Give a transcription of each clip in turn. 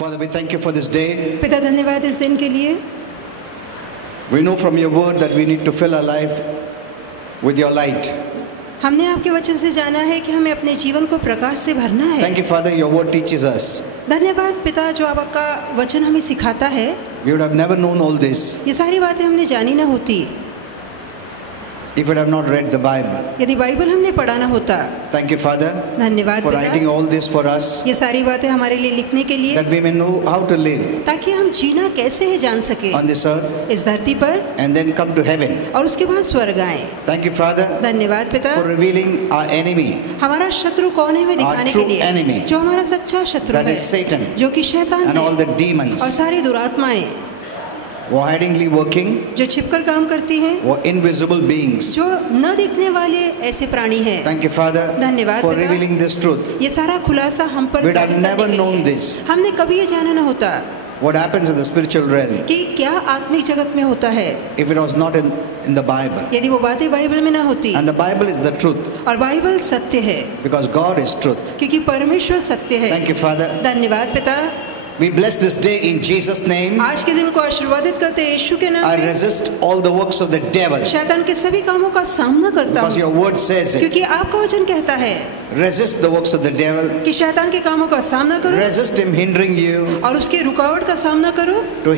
Father, we thank you for this day. पिता धन्यवाद इस दिन के लिए। We know from your word that we need to fill our life with your light. हमने आपके वचन से जाना है कि हमें अपने जीवन को प्रकाश से भरना है। Thank you, Father, your word teaches us. धन्यवाद पिता जो आपका वचन हमें सिखाता है। We would have never known all this ये सारी बातें हमने जानी ना होती if we had not read the Bible. यदि बाइबल हमने पढ़ा ना होता। Thank you, Father, धन्यवाद for writing पिता all this for us, ये सारी बातें हमारे लिए लिखने के लिए, that we may know how to live ताकि हम जीना कैसे है जान सके on this earth इस धरती पर and then come to heaven. और उसके बाद स्वर्ग आए। Thank you, Father, धन्यवाद पिता for revealing our enemy, हमारा शत्रु कौन है हमें दिखाने true के लिए, enemy, जो हमारा सच्चा शत्रु that है, is Satan, जो कि शैतान and all है the demons और सारी दुरात्माएं who are hidingly working, जो छिपकर काम करती हैं, who are invisible beings. जो न दिखने वाले ऐसे प्राणी हैं। Thank you, Father, धन्यवाद for पिता। revealing this truth. ये सारा खुलासा हम पर We'd have जाहिर never करने के known लिए। this. हमने कभी ये जाना न होता What happens in the spiritual realm कि क्या आत्मिक जगत में होता है if it was not in the Bible. यदि वो बातें बाइबल में ना होती। And the Bible is the truth और बाइबल सत्य है because God is truth. क्योंकि परमेश्वर सत्य है। Thank you, Father. धन्यवाद पिता। We bless this day in Jesus' name. आज के दिन को आशीर्वादित करते हैं यीशु के नाम I में। resist all the works of the devil शैतान के सभी कामों का सामना करता because हूँ your word says it. क्योंकि आपका वचन कहता है Resist the works of the devil. कि शैतान के कामों का सामना करो Resist him hindering you और उसके रुकावट का सामना करो to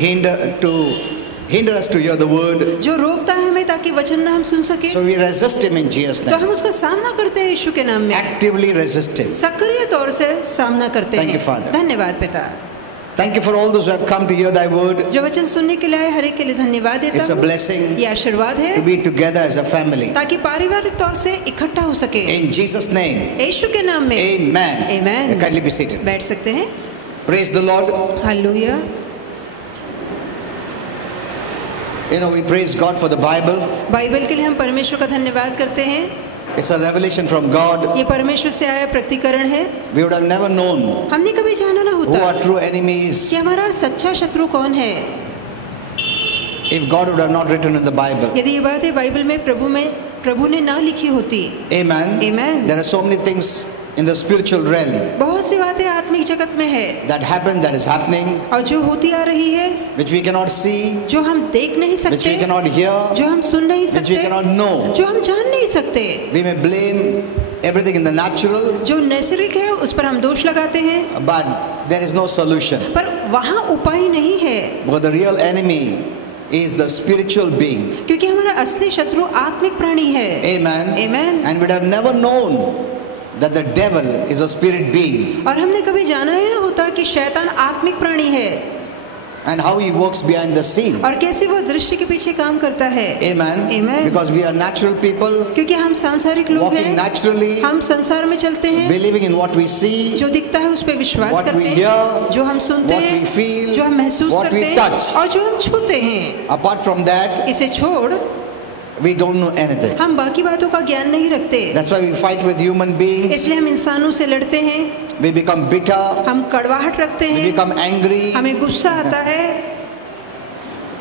hinder us to hear the word. जो रोकता है हमें ताकि वचन ना हम सुन सके। So we resist him in Jesus' तो name. हम उसका सामना करते हैं यीशु के नाम में, Actively resist him. सक्रिय तौर से सामना करते Thank हैं। you, Father. धन्यवाद पिता। Thank you for all those who have come to hear thy word. जो वचन सुनने के लिए आए हर एक के लिए धन्यवाद देता It's a हूँ। blessing ये आशीर्वाद है to be together as a family. ताकि पारिवारिक तौर से इकट्ठा हो सके। In Jesus' name. यीशु के नाम में Amen. Amen. Kindly be seated. बैठ सकते हैं। Praise the Lord. Hallelujah. You know, we praise God for the Bible. Bible के लिए हम परमेश्वर का धन्यवाद करते हैं। It's a revelation from God. ये परमेश्वर से आया प्रकटीकरण है। We would have never known हमने कभी जाना ना who होता are true enemies कि हमारा सच्चा शत्रु कौन है if God would have not written in the Bible. यदि ये बातें बाइबल में प्रभु ने ना लिखी होती। Amen. Amen. There are so many things in the spiritual realm बहुत सी बातें आत्मिक जगत में है that happen, that is happening, और जो होती आ रही है, which we cannot see, जो हम देख नहीं which we सकते, cannot hear, जो हम सुन नहीं which we सकते, cannot know. जो हम जान नहीं सकते, We may blame everything in the natural, जो नैसर्गिक है उस पर हम दोष लगाते हैं, but there is no solution. पर वहाँ उपाय नहीं है But the real enemy is the spiritual being. क्योंकि हमारा असली शत्रु आत्मिक प्राणी है। Amen. Amen. And we'd have never known that the devil is a spirit being और हमने कभी जाना ही ना होता कि शैतान आत्मिक प्राणी है and how he works behind the scene. और कैसे वो दृश्य के पीछे काम करता है। Amen. Amen. Because we are natural people, क्योंकि हम सांसारिक लोग walking हैं, naturally, हम संसार में चलते हैं, believing in what we see, जो दिखता है उस पे विश्वास what करते we हैं, hear, जो हम सुनते what we हैं, feel, जो हम महसूस what करते we हैं touch. और जो हम छूते हैं। Apart from that, इसे छोड़ we don't know anything. हम बाकी बातों का ज्ञान नहीं रखते, That's why we fight with human beings. इसलिए हम इंसानों से लड़ते हैं, We become bitter. हम कड़वाहट रखते We हैं, become angry. हमें गुस्सा आता है।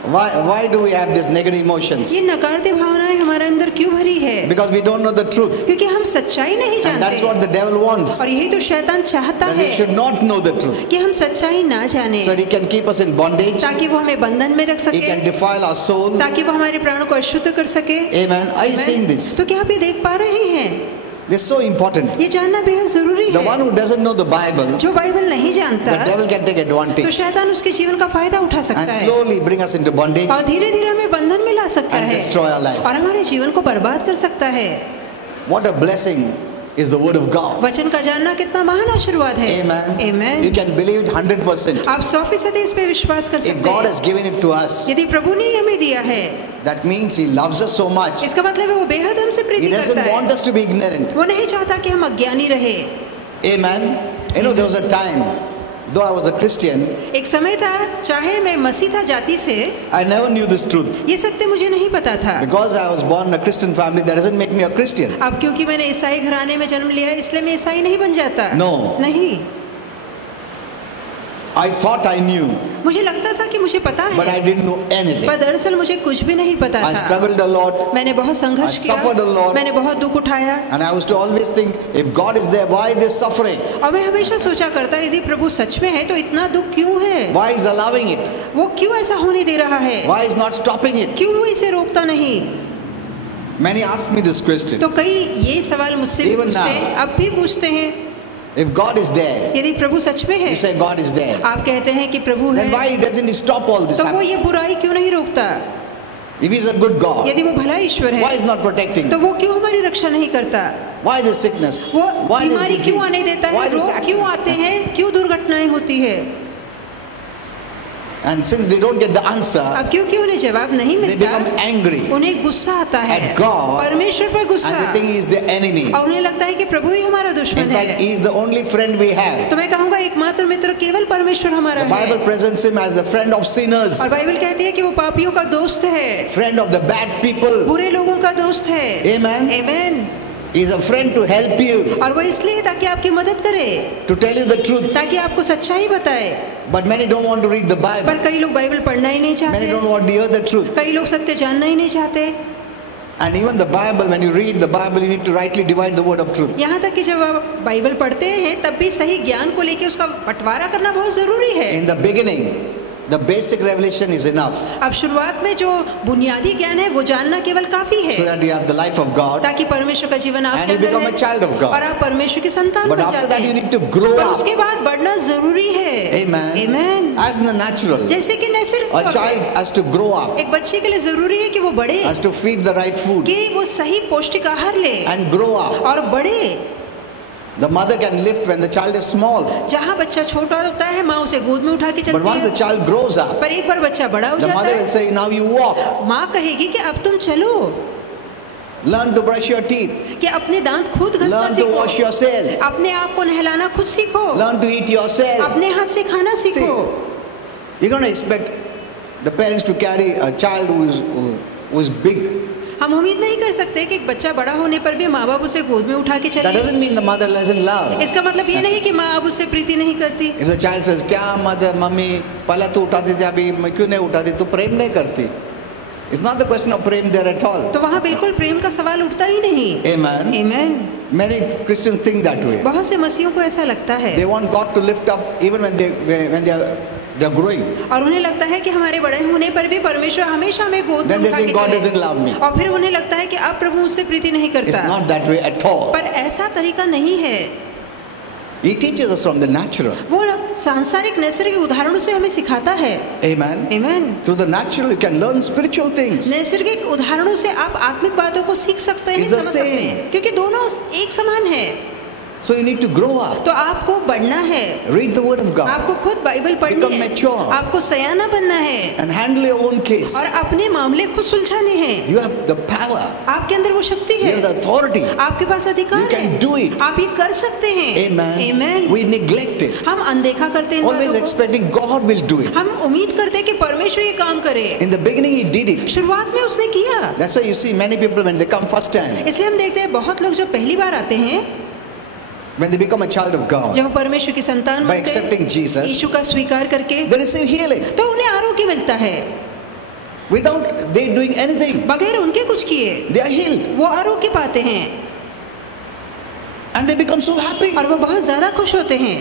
Why do we have these negative emotions? ये नकारात्मक भावनाएं हमारे अंदर क्यों भरी है? Because we don't know the truth. क्योंकि हम सच्चाई नहीं And that's जानते what the devil wants. और यही तो शैतान चाहता That we है should not know the truth. कि हम सच्चाई ना जाने, So he can keep us in bondage. ताकि वो हमें बंधन में रख He सके, can defile our soul. ताकि वो हमारे प्राणों को अशुद्ध कर सके। Amen. Are you seeing this? तो क्या आप ये देख पा रहे हैं? This is so important. ये जानना बेहद जरूरी The है। one who doesn't know the Bible, जो बाइबल नहीं जानता, the devil can take तो advantage शैतान उसके जीवन का फायदा उठा सकता and है slowly bring us into bondage और धीरे धीरे हमें बंधन में ला सकता and है destroy our life. और हमारे जीवन को बर्बाद कर सकता है। What a blessing is the word of God. वचन का जानना कितना महान आशीर्वाद है। Amen. Amen. You can believe it 100%. आप 100% इस पे विश्वास कर If सकते God हैं। has given it to us, यदि प्रभु ने हमें दिया है, that means He loves us so much. इसका मतलब है वो बेहद हमसे He प्रीति doesn't करता want है। us to be ignorant. वो नहीं चाहता कि हम अज्ञानी रहे। Amen. You know, there was a time, though I was a Christian, एक समय था, चाहे मैं मसीह था जाति से, I never knew this truth. ये सत्य मुझे नहीं पता था। Because I was born in a Christian family, that doesn't make me a Christian. अब क्योंकि मैंने ईसाई घराने में जन्म लिया है, इसलिए मैं ईसाई नहीं बन जाता। No. नहीं। I thought I knew, मुझे लगता था कि मुझे पता but I है, didn't know anything. पर दरअसल मुझे कुछ भी नहीं पता I था। struggled a lot, मैंने बहुत संघर्ष I suffered a किया, lot. मैंने बहुत दुख उठाया, and I used to always think, if God is there, why this suffering? और मैं हमेशा सोचा करता, यदि प्रभु सच में है तो इतना दुख क्यों है? Why is allowing it? वो क्यों ऐसा होने दे रहा है? Why is not stopping it? क्यों वो इसे रोकता नहीं? Many ask me this question. तो कई ये सवाल मुझसे भी Even पूछते now. हैं, अब भी पूछते हैं। If God is there, यदि प्रभु सच में है, you say God is there, आप कहते हैं कि प्रभु है, then why doesn't He stop all this तो वो happening? ये बुराई क्यों नहीं रोकता? If He's a good God, यदि वो भला ईश्वर why है, is not protecting? तो वो क्यों हमारी रक्षा नहीं करता? Why this sickness? वो Why this बीमारी क्यों आने disease? देता है? Why this रोग क्यों accident? आते हैं? क्यों दुर्घटनाएं होती है? And since they don't get the answer, अब क्योंकि उन्हें जवाब नहीं they मिलता, become angry उन्हें गुस्सा आता है at God, परमेश्वर पर गुस्सा, and they think He is the enemy. और उन्हें लगता है कि प्रभु ही हमारा In दुश्मन fact, है। He is the only friend we have. तो मैं कहूँगा एकमात्र मित्र केवल परमेश्वर हमारा The Bible है, presents Him as the friend of sinners, और बाइबल कहती है कि वो पापियों का दोस्त है, friend of the bad people. बुरे लोगों का दोस्त है। Amen. आमीन। He is a friend to help you, और वो इसलिए ताकि आपकी मदद करे, to tell you the truth. ताकि आपको सच्चाई बताए। But many don't want to read the Bible. पर कई लोग बाइबल पढ़ना ही नहीं Many चाहते, don't want to hear the truth. कई लोग सत्य जानना ही नहीं चाहते। And even the Bible, when you read the Bible, you need to rightly divide the word of truth. यहाँ तक कि जब आप बाइबल पढ़ते हैं तब भी सही ज्ञान को लेके उसका बंटवारा करना बहुत जरूरी है। In the beginning, the basic revelation is enough, अब शुरुआत में जो बुनियादी ज्ञान है वो जानना केवल काफी है, so that you have the life of God, ताकि परमेश्वर का जीवन and आपके you अंदर become a है child of God. और आप परमेश्वर के संतान But बन after जाते that, you हैं। need to grow पर up. उसके बाद बढ़ना जरूरी है। Amen. आमीन। As in the natural, जैसे कि नैसर्गिक a तौर child पे has to grow up, एक बच्चे के लिए जरूरी है कि वो बढ़े, has to feed the right food, कि वो सही पौष्टिक आहार ले and grow up. और बढ़े। The mother can lift when the child is small, जहाँ बच्चा छोटा होता है माँ उसे गोद में उठा के but चलती once the है, child grows up, पर एक बार बच्चा बड़ा हो the जाता mother will है, say, now you walk, माँ कहेगी कि अब तुम चलो, learn to brush your teeth, कि अपने दांत खुद घसना learn to सीखो, wash yourself, अपने आप को नहलाना खुद सीखो, learn to eat yourself. अपने हाथ से खाना सीखो। You're going to expect the parents to carry a child who is big. हम उम्मीद नहीं कर सकते कि एक बच्चा बड़ा होने पर भी माँ बाप उसे गोद में उठा के That चले। doesn't mean the mother doesn't love. इसका मतलब ये नहीं कि माँ अब उससे प्रीति नहीं करती। If the child says, क्या mother, मम्मी पहले तू उठाती थी अभी मैं क्यों नहीं उठाती, तू प्रेम नहीं करती. It's not the question of prem there at all. तो वहाँ बिल्कुल प्रेम का सवाल उठता ही नहीं। Amen. आमीन। Many Christians think that way. बहुत से मसीहों को ऐसा लगता है They want God to lift up even when they are growing. और उन्हें लगता है कि हमारे बड़े होने पर भी परमेश्वर हमेशा हमें गोद में Then they उठा के think God चले। doesn't love me. और फिर उन्हें लगता है कि अब प्रभु मुझसे प्रीति नहीं It's करता। not that way at all. पर ऐसा तरीका नहीं है। He teaches us from the natural. वो सांसारिक नैसर्गिक उदाहरणों से हमें सिखाता है। Amen. आमीन। Through the natural you can learn spiritual things. नैसर्गिक उदाहरणों से आप आत्मिक बातों को सीख सकते हैं, It's the समझ सकते same. हैं, क्योंकि दोनों एक समान है। So you need to grow up. तो आपको बढ़ना है, Read the word of God आपको खुद बाइबल पढ़नी Become है, mature. आपको सयाना बनना है and handle your own case. और अपने मामले खुद सुलझाने हैं। You have the power. आपके अंदर वो शक्ति You है, have the authority. आपके पास अधिकार You can है, do it. आप ये कर सकते हैं। Amen. आमीन। We neglect it. हम अनदेखा करते हैं इन Always बातों को। expecting God will do it. हम उम्मीद करते हैं कि परमेश्वर ये काम करे। In the beginning He did it. शुरुआत में उसने किया। That's why you see many people when they come first time, इसलिए हम देखते हैं बहुत लोग जब पहली बार आते हैं, when they become a child of God, जब वो परमेश्वर की संतान by बनते हैं, accepting Jesus, यीशु का स्वीकार करके, they receive healing तो उन्हें आरोग्य मिलता है without they doing anything. बगैर उनके कुछ किए। They are healed वो आरोग्य पाते हैं and they become so happy. और वो बहुत ज्यादा खुश होते हैं,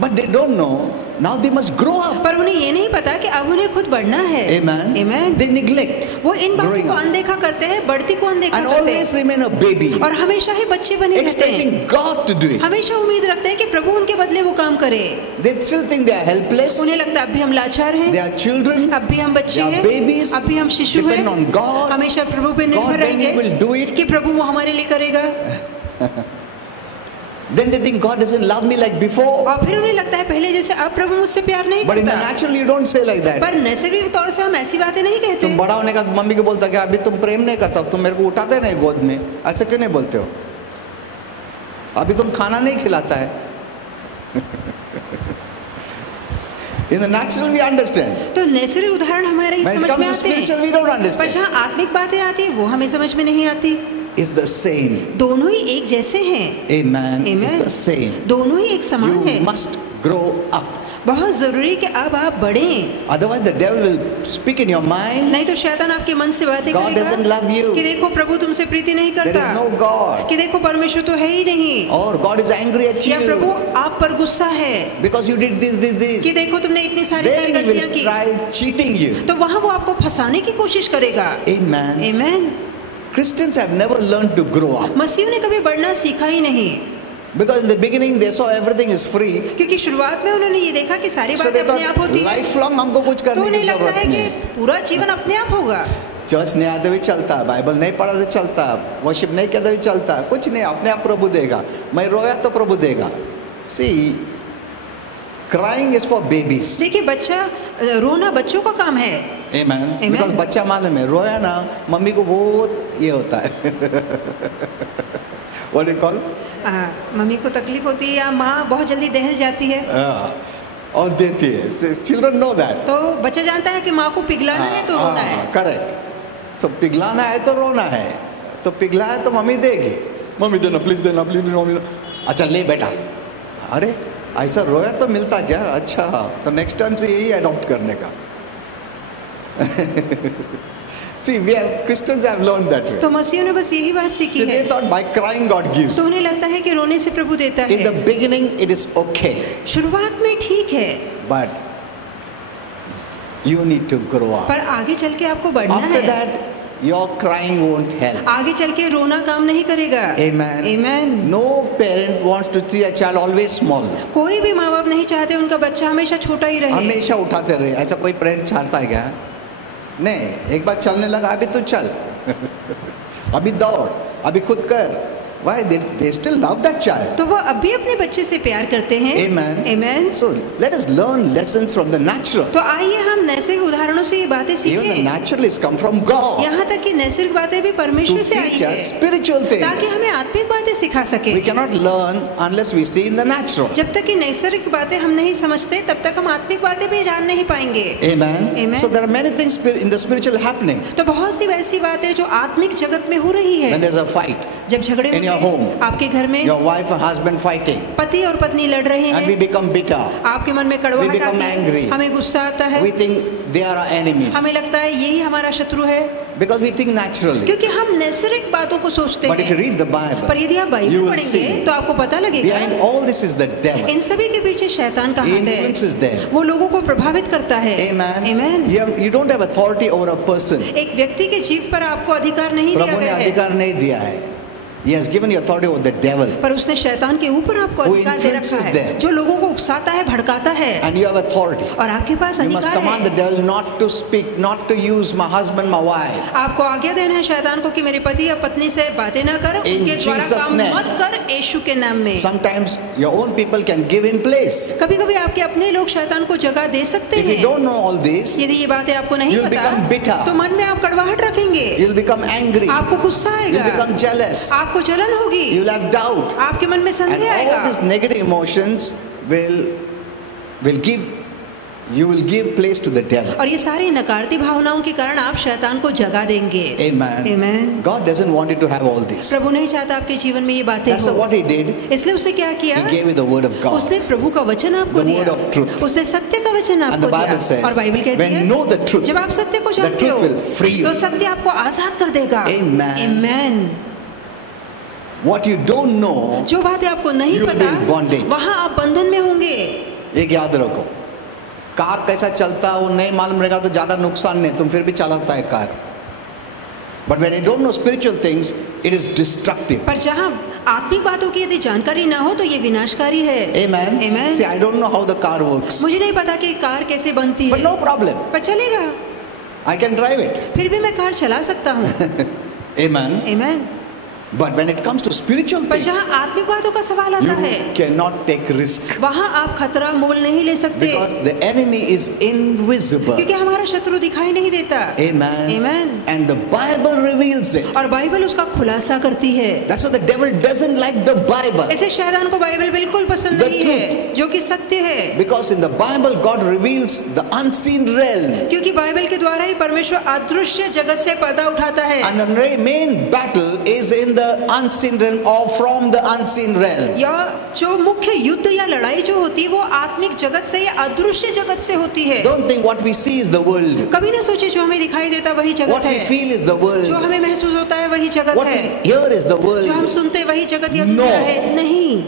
But they don't know now they must grow up. पर उन्हें ये नहीं पता कि अब उन्हें खुद बढ़ना है। Amen. आमीन। They neglect वो इन बातों growing को up अनदेखा करते हैं, बढ़ती को अनदेखा and करते always हैं remain a baby, और हमेशा ही बच्चे बने रहते हैं। expecting God to do it. हमेशा उम्मीद रखते हैं कि प्रभु उनके बदले वो काम करे। They still think they are helpless. उन्हें लगता है अब भी हम लाचार हैं, They are children. अब भी हम बच्चे They are हैं, babies. अब भी हम शिशु हैं, Depend on God. हमेशा प्रभु पे निर्भर God then रहेंगे will do it. कि प्रभु वो हमारे लिए करेगा। Then they think God doesn't love me like before. और फिर उन्हें लगता है पहले जैसे अब प्रभु मुझसे प्यार नहीं But in the करता। natural you don't say like that. पर नैसर्गिक तौर से हम ऐसी बातें नहीं कहते। तुम बड़ा होने का मम्मी को बोलता कि अभी तुम प्रेम नहीं करता, तुम मेरे को उठाते नहीं गोद में, ऐसा क्यों नहीं बोलते हो? अभी तुम खाना नहीं खिलाता है. In the natural we understand. तो नैसर्गिक उदाहरण हमारे When it समझ में comes to आते spiritual हैं, we don't पर understand. जहाँ आत्मिक बातें आती है वो हमें समझ में नहीं आती। It's the same. दोनों ही एक जैसे हैं। Amen. Amen. It's the same. दोनों ही एक समान You है। must grow up. बहुत जरूरी है कि अब आप बढ़ें, Otherwise, the devil will speak in your mind. नहीं तो शैतान आपके मन से बातें God doesn't करेगा love you. कि देखो प्रभु तुमसे प्रीति नहीं There करता, is no God. कि देखो परमेश्वर तो है ही नहीं, Or God is angry at या प्रभु you आप पर गुस्सा है because you did this. कि देखो तुमने इतनी सारी Then he गलतियां will की, try cheating you. तो वहां वो आपको फंसाने की कोशिश करेगा। Amen. आमीन। Christians have never learned to grow up. मसीहियों ने कभी बढ़ना सीखा ही नहीं, Because in the beginning they saw everything is free. क्योंकि शुरुआत में उन्होंने ये देखा कि सारी So बातें they अपने आप thought होती हैं, lifelong हमको कुछ तो करने उन्हें की लगता जरूरत है कि नहीं। पूरा जीवन अपने आप होगा। चर्च नहीं आते भी चलता, बाइबल नहीं पढ़ा तो चलता, वर्शिप नहीं करते भी चलता, कुछ नहीं, अपने आप प्रभु देगा। मैं रोया तो प्रभु देगा। See, crying is for babies. देखिए बच्चा रोना बच्चों का काम है। Amen. Amen. Because बच्चा मालूम है, रोया ना मम्मी को बहुत ये होता है। What do you call? Mummy को तकलीफ होती है या माँ बहुत जल्दी दहल जाती है, और देती है। Children know that. तो बच्चा जानता है कि माँ को पिघलाना है तो रोना है। करेक्ट। सो पिघलाना है तो रोना है, तो पिघला है तो मम्मी देगी, मम्मी देना प्लीज मम्मी। अच्छा ले बेटा, अरे ऐसा रोया तो मिलता क्या? अच्छा, तो नेक्स्ट टाइम से यही अडॉप्ट करने का। See, Christians have learned that way. तो मसीहियों ने बस यही बात सीखी So है, they thought by crying God gives. तो उन्हें लगता है कि रोने से प्रभु देता In the है। beginning it is okay, शुरुआत में ठीक है, but you need to grow up. पर आगे चल के आपको बढ़ना After है। that, your crying won't help. आगे चल के रोना काम नहीं करेगा। Amen. Amen. No parent wants to see a child always small. कोई भी माँ बाप नहीं चाहते उनका बच्चा हमेशा छोटा ही रहे। हमेशा उठाते रहे, ऐसा कोई पेरेंट चाहता है क्या? नहीं, एक बार चलने लगा, अभी तो चल, अभी दौड़, अभी खुद कर। Why? They still love that child. तो वो अब भी अपने बच्चे से प्यार करते हैं। Amen. Amen. So let us learn lessons from the natural. तो आइए हम नैसर्गिक उदाहरणों से ये बातें Even the सीखें। naturalists come from God यहाँ तक कि नैसर्गिक बातें भी to परमेश्वर से आई teach है, us spiritual ताकि things. हमें आत्मिक बातें सिखा सके। We cannot learn unless we see in the natural. जब तक कि नैसर्गिक बातें हम नहीं समझते तब तक हम आत्मिक बातें भी जान नहीं पाएंगे। Amen. Amen. So there are many things in the spiritual happening. तो बहुत सी वैसी बातें जो आत्मिक जगत में हो रही When है, there's a fight, जब झगड़े in your होते हैं, home, आपके घर में your wife and husband fighting, पति और पत्नी लड़ रहे and we हैं, become bitter. आपके मन में We कड़वाहट become आती angry. है, हमें गुस्सा आता है, We think they are our enemies हमें लगता है यही हमारा शत्रु है, because we think naturally. क्योंकि हम नैसर्गिक बातों को सोचते But if you हैं। read the Bible, पर यदि आप you बाइबल will पढ़ेंगे see तो आपको पता लगेगा behind all this is the devil. इन सभी के पीछे शैतान का He हाथ है, influences them. वो लोगों को प्रभावित करता है। Amen. Amen. You don't have authority over a person. एक व्यक्ति के जीव पर आपको अधिकार नहीं दिया प्रभु ने गया है, अधिकार नहीं दिया है. He has given you authority over the devil, पर उसने शैतान के ऊपर आपको Who अधिकार दे रखा influences है, them. जो लोगों को उकसाता है, भड़काता है, and you have authority. और आपके पास You must अधिकार command the है। devil not to speak, not to use my husband, my wife. आपको आज्ञा देना है शैतान को कि मेरे पति या पत्नी से बातें ना कर, In उनके द्वारा Jesus' काम name. मत कर, यीशु के नाम में। Sometimes your own people can give him place. कभी-कभी आपके अपने लोग शैतान को जगह दे सकते If you हैं। don't know all this, यदि ये बातें आपको नहीं You'll become पता, bitter. तो मन में आप कड़वाहट रखेंगे, you'll become angry, आपको गुस्सा you'll आएगा, become jealous, आपको जलन होगी, you'll have doubt, आपके मन में and संदेह all आएगा, these negative emotions will give place to the devil. और ये सारी नकारात्मक भावनाओं के कारण आप शैतान को जगह देंगे। Amen. Amen. God doesn't want you to have all this. प्रभु नहीं चाहता आपके जीवन में ये बातें That's हो, what he did. इसलिए उसने क्या किया? He gave you the word of God. उसने प्रभु का वचन आपको The word दिया, of truth. उसने सत्य का वचन And आपको the Bible दिया, says, और बाइबल कहती when है you know the truth, जब आप सत्य को the जानते truth हो will free you. तो सत्य आपको आजाद कर देगा। Amen. Amen. What you don't know, जो बातें आपको नहीं You will पता, be in bondage. वहाँ आप बंधन में होंगे। एक याद रखो, कार कैसा चलता है वो नहीं मालूम रहेगा तो ज्यादा नुकसान नहीं, तुम फिर भी चलाता है car. But when you don't know spiritual things, it is destructive. पर जहाँ आत्मिक बातों की यदि जानकारी ना हो तो ये विनाशकारी है। Amen. Amen. See, I don't know how the car works, मुझे नहीं पता कि कार कैसे बनती but है, no problem. पर चलेगा, I can drive it. फिर भी मैं कार चला सकता हूँ। Amen. Amen. But when it comes to spiritual पर things, जहाँ आत्मिक बातों का सवाल आता है, you cannot take risk वहाँ आप खतरा मोल नहीं ले सकते, because the enemy is invisible. क्योंकि हमारा शत्रु दिखाई नहीं देता। Amen. Amen. And the Bible reveals it. और बाइबल उसका खुलासा करती है। That's why the devil doesn't like the Bible. ऐसे शैतान को बाइबल बिल्कुल पसंद The नहीं है, जो कि सत्य है, Because in the Bible, God reveals the unseen realm. क्योंकि बाइबल के द्वारा ही परमेश्वर अदृश्य जगत से पर्दा उठाता है, And the main battle is in the unseen realm or from the unseen realm. या जो मुख्य युद्ध या लड़ाई जो होती है वो आत्मिक जगत से या अदृश्य जगत से होती है. Don't think what we see is the world. कभी ना सोचे जो हमें दिखाई देता वही जगत What we है. feel is the world. जो हमें महसूस होता है वही जगत What है. we hear is the जो हम world. सुनते वही जगत या No. दुनिया है. नहीं,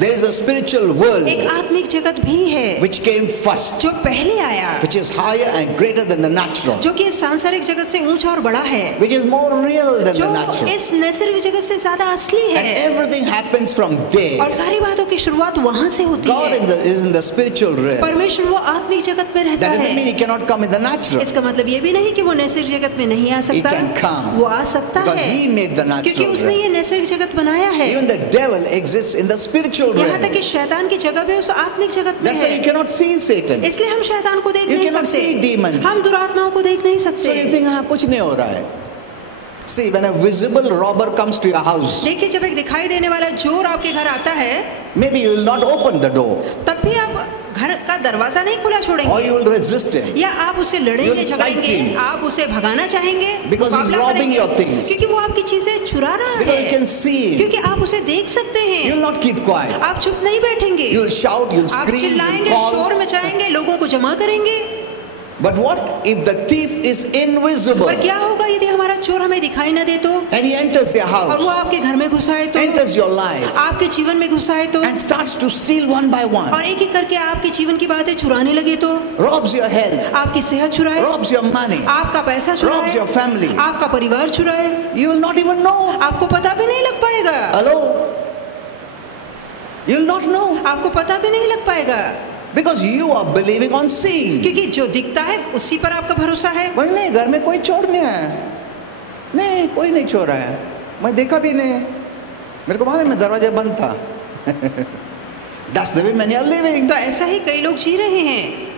There is a spiritual world एक आत्मिक जगत भी है which came first, जो पहले आया, which is higher and greater than the natural, जो कि इस सांसारिक जगत से ऊंचा और बड़ा है, which is more real than जो the natural. इस नैसर्गिक जगत से ज्यादा असली And है. everything happens from there. और सारी बातों की शुरुआत वहां से होती God है. is in the spiritual realm. परमेश्वर वो आत्मिक जगत में रहता That doesn't mean है. he cannot come in the natural. इसका मतलब ये भी नहीं कि वो नैसर्गिक जगत में नहीं आ सकता. can come. वो आ सकता Because है he made the क्योंकि natural उसने realm. ये नैसर्गिक जगत बनाया है. Even the devil exists in the spiritual यहाँ realm. तक कि शैतान की जगह भी उस आत्मिक जगत में That's why you है. cannot see Satan. इसलिए हम शैतान को देख You नहीं cannot सकते. see demons. हम दुरात्माओं को देख नहीं So सकते. you think हाँ कुछ नहीं हो रहा है. See, when a visible robber comes to your house, देखिए जब एक दिखाई देने वाला चोर आपके घर आता है, maybe you will not open the door, तब भी आप घर का दरवाजा नहीं खुला or छोड़ेंगे, you will resist him. या आप उससे You लड़ेंगे, will fight झगड़ेंगे, him. आप उसे भगाना चाहेंगे, Because he's मुकाबला robbing करेंगे, your things. क्योंकि वो आपकी चीजें चुरा रहा Because you है, can see him. क्योंकि आप उसे देख सकते You हैं. will not keep quiet. आप चुप नहीं बैठेंगे, You will shout, you will आप scream, you चिल्लाएंगे, will शोर call. मचाएंगे, लोगों को जमा करेंगे. But what if the thief is invisible पर क्या होगा यदि हमारा चोर हमें दिखाई न दे तो, and he enters your और वो house, आपके घर में घुसाए तो, enters your life, आपके जीवन में घुसाए तो, and starts to steal one by और one, एक एक करके आपके जीवन की बातें चुराने लगे तो, robs your health, आपकी सेहत चुराए, robs your money, आपका पैसा robs चुराए, your family, आपका परिवार चुराए, you will not even know. आपको पता भी नहीं लग पाएगा. Hello? You will not know आपको पता भी नहीं लग पाएगा, because you are believing on seeing. क्योंकि जो दिखता है उसी पर आपका भरोसा है. बोले नहीं घर में कोई चोर नहीं आया, नहीं कोई नहीं चोर आया, मैं देखा भी नहीं, मेरे को मालूम है दरवाजा बंद था. That's the way many are living. तो ऐसा ही कई लोग जी रहे हैं.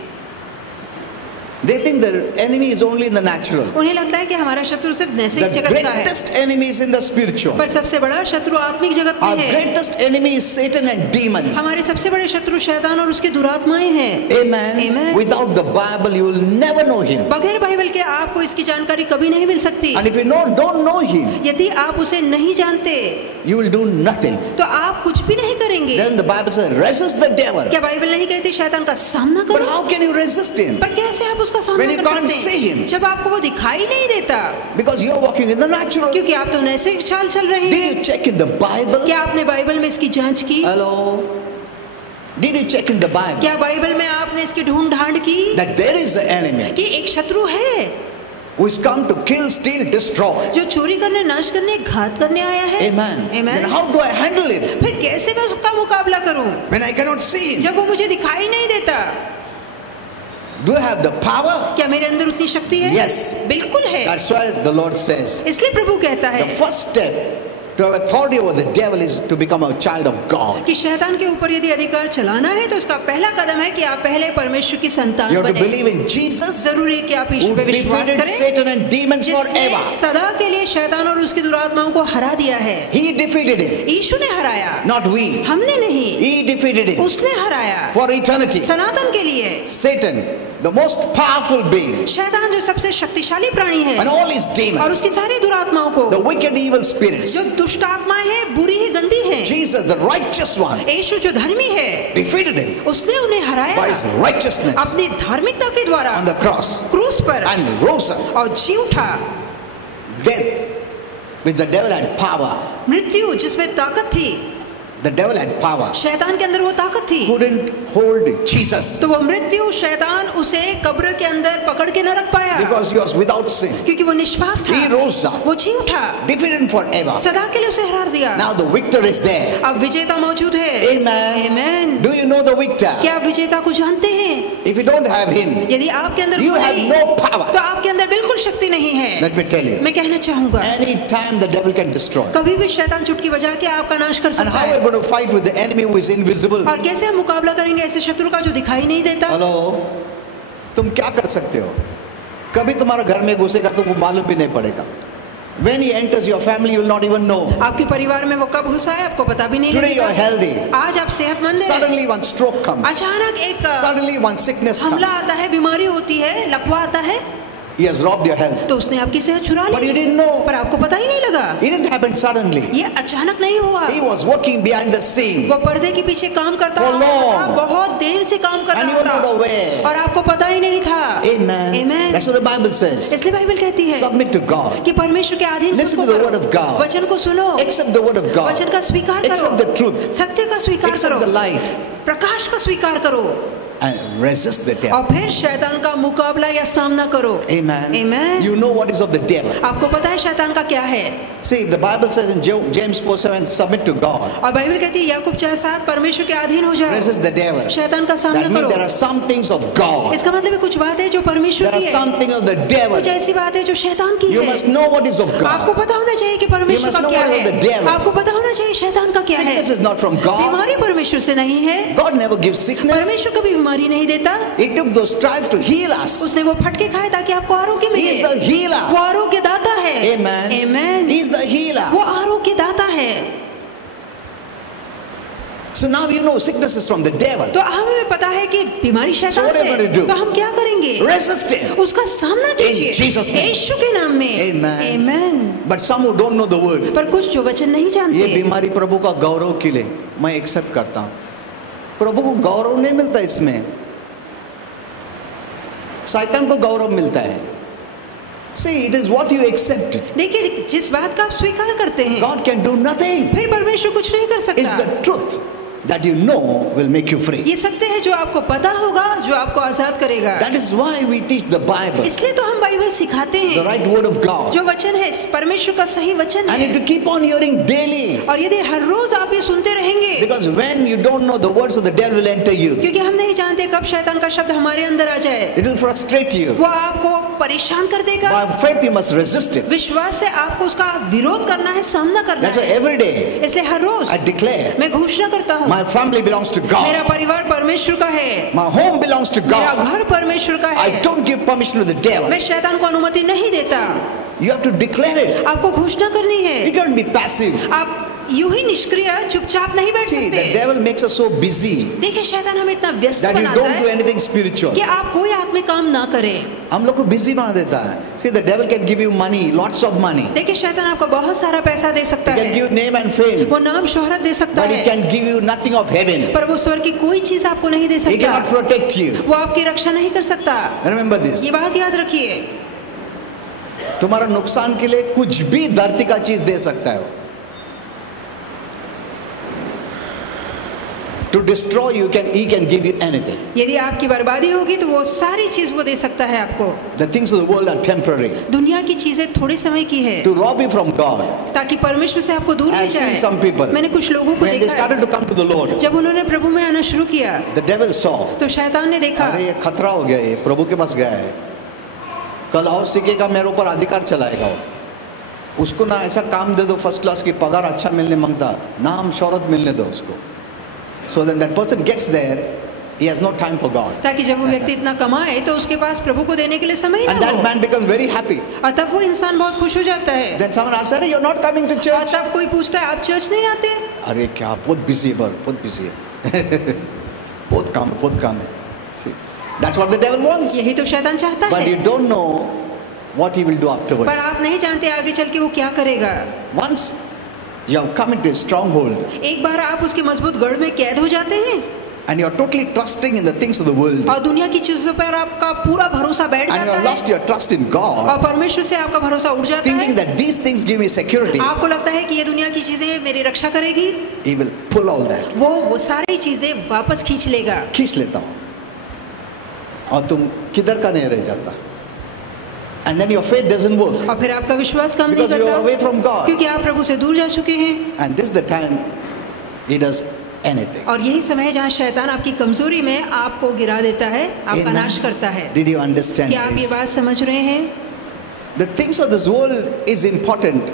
They think the enemy is only in the natural. उन्हें लगता है कि हमारा शत्रु सिर्फ नैसर्गिक The जगत का है, greatest enemy is in the spiritual. पर सबसे बड़ा शत्रु आत्मिक जगत Our में है. greatest enemy is Satan and demons. हमारे सबसे बड़े शत्रु शैतान और उसकी दुरात्माएं हैं. Amen. Amen. Without the Bible, you will never know him. बगैर बाइबल के आपको इसकी जानकारी कभी नहीं मिल सकती. And if you don't know him, यदि आप उसे नहीं जानते you will do nothing. तो आप कुछ भी नहीं करेंगे. Then the Bible says, resist the devil. क्या बाइबल नहीं कहती शैतान का सामना But करो? how can you resist him? पर कैसे आप उसका सामना When you कर can't सकते see him. हैं जब आपको वो दिखाई नहीं देता? Because you are walking in the natural. क्योंकि आप तो नैसर्गिक चाल चल रहे Did हैं. you check in the Bible? क्या आपने बाइबल में इसकी जांच की? Hello? Did you check in the Bible क्या बाइबल में आपने इसकी ढूंढ ढांड की that there is an enemy कि एक शत्रु है who is come to kill, steal, destroy? जो चोरी करने, नाश करने, घात करने आया है? Amen. Amen. Then how do I handle it फिर कैसे मैं उसका मुकाबला करूं when I cannot see him? जब वो मुझे दिखाई नहीं देता? Do I have the power? क्या मेरे अंदर उतनी शक्ति है? Yes. बिल्कुल है. That's why the Lord says इसलिए प्रभु कहता है the first step to have authority over the devil is to become a child of God. कि शैतान के ऊपर यदि अधिकार चलाना है तो उसका पहला कदम है कि आप पहले परमेश्वर की संतान You have to बने. believe in Jesus जरूरी है कि आप यीशु who पे विश्वास defeated करें Satan and demons जिसने forever. सदा के लिए शैतान और उसकी दुरात्माओं को हरा दिया है. He defeated him, यीशु ने हराया, not we. हमने नहीं. He defeated him उसने हराया for eternity. सनातन के लिए. Satan, the most powerful being, शैतान जो सबसे शक्तिशाली प्राणी है and all his और demons, उसकी सारी दुरात्माओं को, the wicked evil spirits, जो दुष्ट आत्माएं हैं, बुरी है, गंदी है, Jesus, the righteous one, यीशु जो धर्मी है, defeated him उसने उन्हें हराया by his righteousness अपनी धार्मिकता के द्वारा on the cross क्रूस पर and rose up. और जी उठा. Death, which the devil had power. मृत्यु जिसमें ताकत थी, The devil had power. शैतान के अंदर वो ताकत थी, Couldn't hold Jesus तो वो मृत्यु शैतान उसे कब्र के अंदर पकड़ के न रख पाया because he was without sin. क्योंकि वो निष्पाप था. He rose up, वो जी उठा, defeated him forever. सदा के लिए उसे हरा दिया. Now the victor is there. अब विजेता मौजूद है. Amen. Amen. Do you know the victor? क्या आप विजेता को जानते हैं? If you don't have him, यदि आपके अंदर you वो have नहीं, no power. तो आपके अंदर बिल्कुल शक्ति नहीं है. Let me tell you, मैं कहना चाहूंगा any time the devil can destroy. कभी भी शैतान चुटकी बजा के आपका नाश कर And सकता how are we है. going to fight with the enemy who is invisible? और कैसे हम मुकाबला करेंगे ऐसे शत्रु का जो दिखाई नहीं देता? हेलो, तुम क्या कर सकते हो? कभी तुम्हारा घर में घुसेगा तुमको मालूम भी नहीं पड़ेगा. When he enters your family, you will not even know. आपके परिवार में वो कब घुसा है आपको पता भी नहीं Today you are लगेगा. healthy. आज आप सेहतमंद हैं. Suddenly one stroke comes. अचानक एक Suddenly one sickness हमला comes. आता है, बीमारी होती है, लकवा आता है. He has robbed your health. तो उसने आपकी सेहत चुरा But you Lee, didn't know. पर आपको पता ही नहीं लगा। It didn't happen suddenly. ये अचानक नहीं हुआ। He was working behind the scene. वो पर्दे के पीछे काम करता For था, long. बहुत देर से काम कर And you रहा were not था aware. और आपको पता ही नहीं था। Amen. Amen. That's what the Bible says. इसलिए बाइबल कहती है Submit to God. कि परमेश्वर के अधीन Listen खुद to को the word करो। of God. वचन को सुनो, Accept the word of God. वचन का स्वीकार Accept the करो, truth. सत्य का स्वीकार Accept the करो, light. प्रकाश का स्वीकार करो And resist the devil. और फिर शैतान का मुकाबला या सामना करो। Amen. Amen. You know what is of the devil. आपको पता है शैतान का क्या है। See, the Bible says in James 4:7, submit to God. और बाइबल कहती है याकूब 4:7 परमेश्वर के अधीन हो जाओ, Resist the devil. शैतान का सामना That means करो। there are some things of God. इसका मतलब है कुछ बात है जो परमेश्वर There की are है, some things of the devil. कुछ ऐसी बात है जो शैतान की You है। must know what is of आपको God. पता होना चाहिए कि परमेश्वर You must का know क्या what is of the है। devil. आपको पता होना चाहिए शैतान का क्या है। Sickness is not from God. बीमारी परमेश्वर से नहीं है। God never gives sickness. परमेश्वर कभी बीमारी नहीं देता। He took those stripes to heal us. उसने वो फटके खाए ताकि आपको आरोग्य He is the मिले। healer. वो आरोग्य दाता है। Amen. Amen. He is the healer. वो आरोग्य दाता है। So now you know sickness is from the devil. तो हमें पता है कि बीमारी So शैतान what are से you going to do? तो हम क्या करेंगे? Resist him. उसका सामना Jesus' कीजिए name. यीशु के नाम में। Amen. Amen. But some who don't know the word, पर कुछ जो वचन नहीं ये जानते, बीमारी प्रभु का गौरव के लिए मैं एक्सेप्ट करता हूँ। प्रभु को गौरव नहीं मिलता इसमें, शैतान को गौरव मिलता है। See, it is what you accept. देखिए जिस बात का आप स्वीकार करते हैं God can do nothing. फिर परमेश्वर कुछ नहीं कर It's सकता। the truth that you know will make you free. ये सत्य है जो आपको पता होगा, जो आपको आजाद करेगा। That is why we teach the Bible, इसलिए तो हम बाइबल सिखाते the हैं, right word of God. जो वचन है परमेश्वर का सही वचन And you है। have to keep on hearing daily. और यदि हर रोज आप ये सुनते रहेंगे, Because when you don't know, the words of the devil will enter you. क्योंकि हम नहीं जानते कब शैतान का शब्द हमारे अंदर आ जाए, It will frustrate you. वो आपको परेशान कर देगा। By faith, you must resist it. विश्वास से आपको उसका विरोध करना है, सामना करना That's why है। every day इसलिए हर रोज I declare, मैं घोषणा करता हूँ, my family belongs to मेरा God. परिवार परमेश्वर का है, My home belongs to मेरा God. घर परमेश्वर का I है। don't give permission to the devil. मैं शैतान को अनुमति नहीं देता। You have to declare it. आपको घोषणा करनी है। You can't be passive. आप यूं ही निष्क्रिय चुपचाप नहीं बैठ See, the सकते। devil makes us so busy देखिए शैतान हमें इतना व्यस्त that you बनाता don't do है anything spiritual. कि आप कोई आत्मिक काम ना करें। हम लोग को बिजी बना देता है। See, the devil can give you money, lots of money. देखिए शैतान आपको बहुत सारा पैसा दे सकता He can है, give you name and fame, वो नाम शोहरत दे सकता but he है, can give you nothing of heaven. पर वो स्वर्ग की कोई चीज आपको नहीं दे He सकता। cannot protect you. वो आपकी रक्षा नहीं कर सकता। Remember this. ये बात याद रखिए। तुम्हारा नुकसान के लिए कुछ भी धरती का चीज दे सकता है वो। To destroy you, he can give you anything. यदि आपकी बर्बादी होगी तो वो सारी चीज वो दे सकता है आपको। The things of the world are temporary. दुनिया की चीजें थोड़े समय की है, To rob you from God. ताकि परमेश्वर से आपको दूर I ले have seen जाए। some people, मैंने कुछ लोगों को when they देखा started है, to come to the Lord, जब उन्होंने प्रभु में आना शुरू किया the devil saw, तो शैतान ने देखा अरे ये खतरा हो गया, ये प्रभु के पास गया है, कल और सीखेगा, मेरे ऊपर अधिकार चलाएगा वो। उसको ना ऐसा काम दे दो फर्स्ट क्लास की, पगार अच्छा मिलने मांगता, नाम शौहरत मिलने दो उसको। So then that person gets there, he has no time for God. ताकि जब वो व्यक्ति इतना कमाए तो उसके पास प्रभु को देने के लिए समय And ना that हो। man becomes very happy. और तब वो इंसान बहुत खुश हो जाता है। Then someone asks, "Are you not coming to और church?" तब कोई पूछता है आप चर्च नहीं आते? अरे क्या बहुत बिजी है, बहुत बिजी है, बहुत काम है। See, that's what the devil wants. यही तो शैतान चाहता But you है, don't know what he will do पर afterwards. आप नहीं जानते आगे चल के वो क्या करेगा। Once you have come into a stronghold एक बार आप उसके मजबूत गढ़ में कैद हो जाते हैं and you are totally trusting in the things of the world और दुनिया की चीजों पर आपका पूरा भरोसा बैठ and you जाता have है lost your trust in God, और परमेश्वर से आपका भरोसा उड़ जाता thinking है। that these things give me security, आपको लगता है कि ये दुनिया की चीजें मेरी रक्षा करेगी, he will pull all that. वो सारी चीजें वापस खींच लेगा। खींच लेता हूँ और तुम किधर का नहीं रह जाता। And then your faith doesn't work और फिर आपका विश्वास काम नहीं because you are away करता from God. क्योंकि आप प्रभु से दूर जा चुके हैं। And this is the time he does anything. और यही समय है जहाँ शैतान आपकी कमजोरी में आपको गिरा देता है, आपका Amen. नाश करता है। Did you understand क्या आप ये this? बात समझ रहे हैं? The things of this world is important,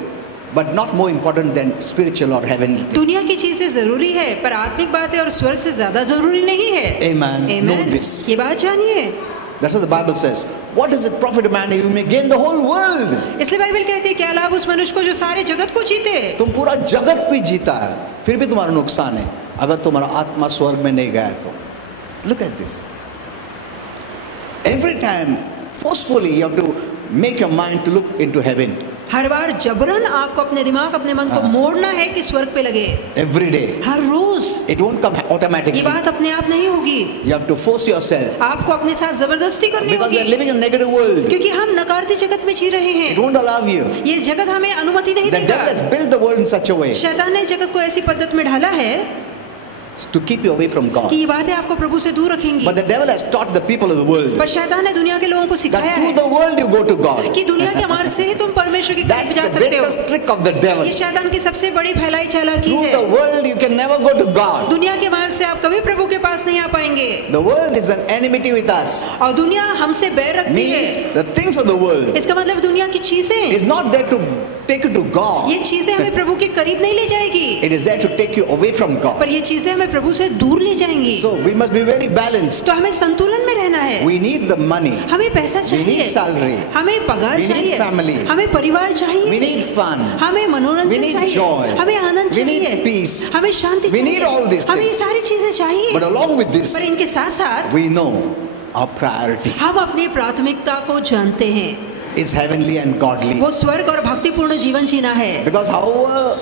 but not more important than spiritual or heavenly things. दुनिया की चीजें जरूरी है पर आत्मिक बातें और स्वर्ग से ज्यादा जरूरी नहीं है। Amen. Know Amen. this. ये बात जानिए। That's what the Bible says. What does it profit a man if you may gain the whole world? इसलिए बाइबल कहती है क्या लाभ उस मनुष्य को जो सारे जगत को जीते। तुम पूरा जगत भी जीता है, फिर भी तुम्हारा नुकसान है अगर तुम्हारा आत्मा स्वर्ग में नहीं गया तो। Look at this. Every time, forcefully, you have to make your mind to look into heaven हर बार जबरन आपको अपने दिमाग अपने मन को मोड़ना है कि स्वर्ग पे लगे। every day. Her rose It won't come ये automatically. बात अपने आप नहीं होगी, You have to force yourself आपको अपने साथ जबरदस्ती करनी because we are होगी, living in a negative world. क्योंकि हम नकारती जगत में जी रहे It हैं। won't allow you. ये जगत हमें अनुमति नहीं The devil has देगा। built the world in such a way शैतान ने जगत को ऐसी पद्धति में ढाला है to keep you away from कि God. ये बातें आपको प्रभु से दूर रखेंगी। But the devil has taught the people of the world पर शैतान ने दुनिया के लोगों को सिखाया that through है the world you go to God. कि दुनिया के मार्ग से ही तुम परमेश्वर के That's करीब जा the सकते हो। greatest trick of the devil. ये शैतान की सबसे बड़ी फैलाई चालाकी Through the है। world you can never go to God. दुनिया के मार्ग से आप कभी प्रभु के पास नहीं आ पाएंगे The world is an enmity with us. और दुनिया हमसे बैर रखती Means है। the things of the world इसका मतलब दुनिया की चीजें, is not there to take you to God. ये चीजें हमें प्रभु के करीब नहीं ले जाएगी, It is there to take you away from God. पर ये चीजें हमें प्रभु से दूर ले जाएंगी। So we must be very balanced. तो हमें संतुलन में रहना है। We need the money. हमें पैसा We चाहिए, need salary. हमें पगार We need चाहिए, family. हमें परिवार We चाहिए, need fun. हमें We मनोरंजन need चाहिए, joy. हमें आनंद We need चाहिए, peace. हमें शांति We need all चाहिए, these हमें ये things. सारी चीजें चाहिए। But along with this, पर इनके साथ साथ we know our priority हम अपनी प्राथमिकता को जानते हैं, is heavenly and godly. वो स्वर्ग और भक्तिपूर्ण जीवन जीना है। Because however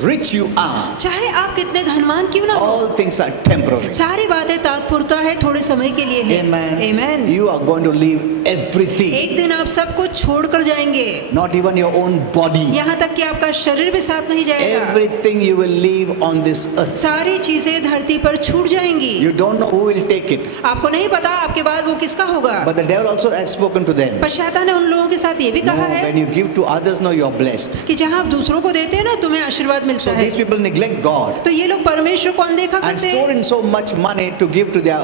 rich you are, चाहे आप कितने धनवान क्यों ना हो, all things are temporary. सारी बातें तात्पुरता है, थोड़े समय के लिए है। Amen. Amen. You are going to leave everything, एक दिन आप सब कुछ छोड़ कर जाएंगे, not even your own body. यहाँ तक कि आपका शरीर भी साथ नहीं जाएगा। Everything you will leave on this earth. सारी चीजें धरती पर छूट जाएंगी। You don't know who will take it. आपको नहीं पता आपके बाद वो किसका होगा। But the devil also has spoken to them. पर शैतान ने उन लोगों के साथ ये भी No, कहा है when you give to others, no, you are blessed. कि जहाँ आप दूसरों को देते हैं ना, तुम्हें आशीर्वाद मिलता So है। these people neglect God तो ये लोग परमेश्वर को अनदेखा and करते store हैं in so much money to give to their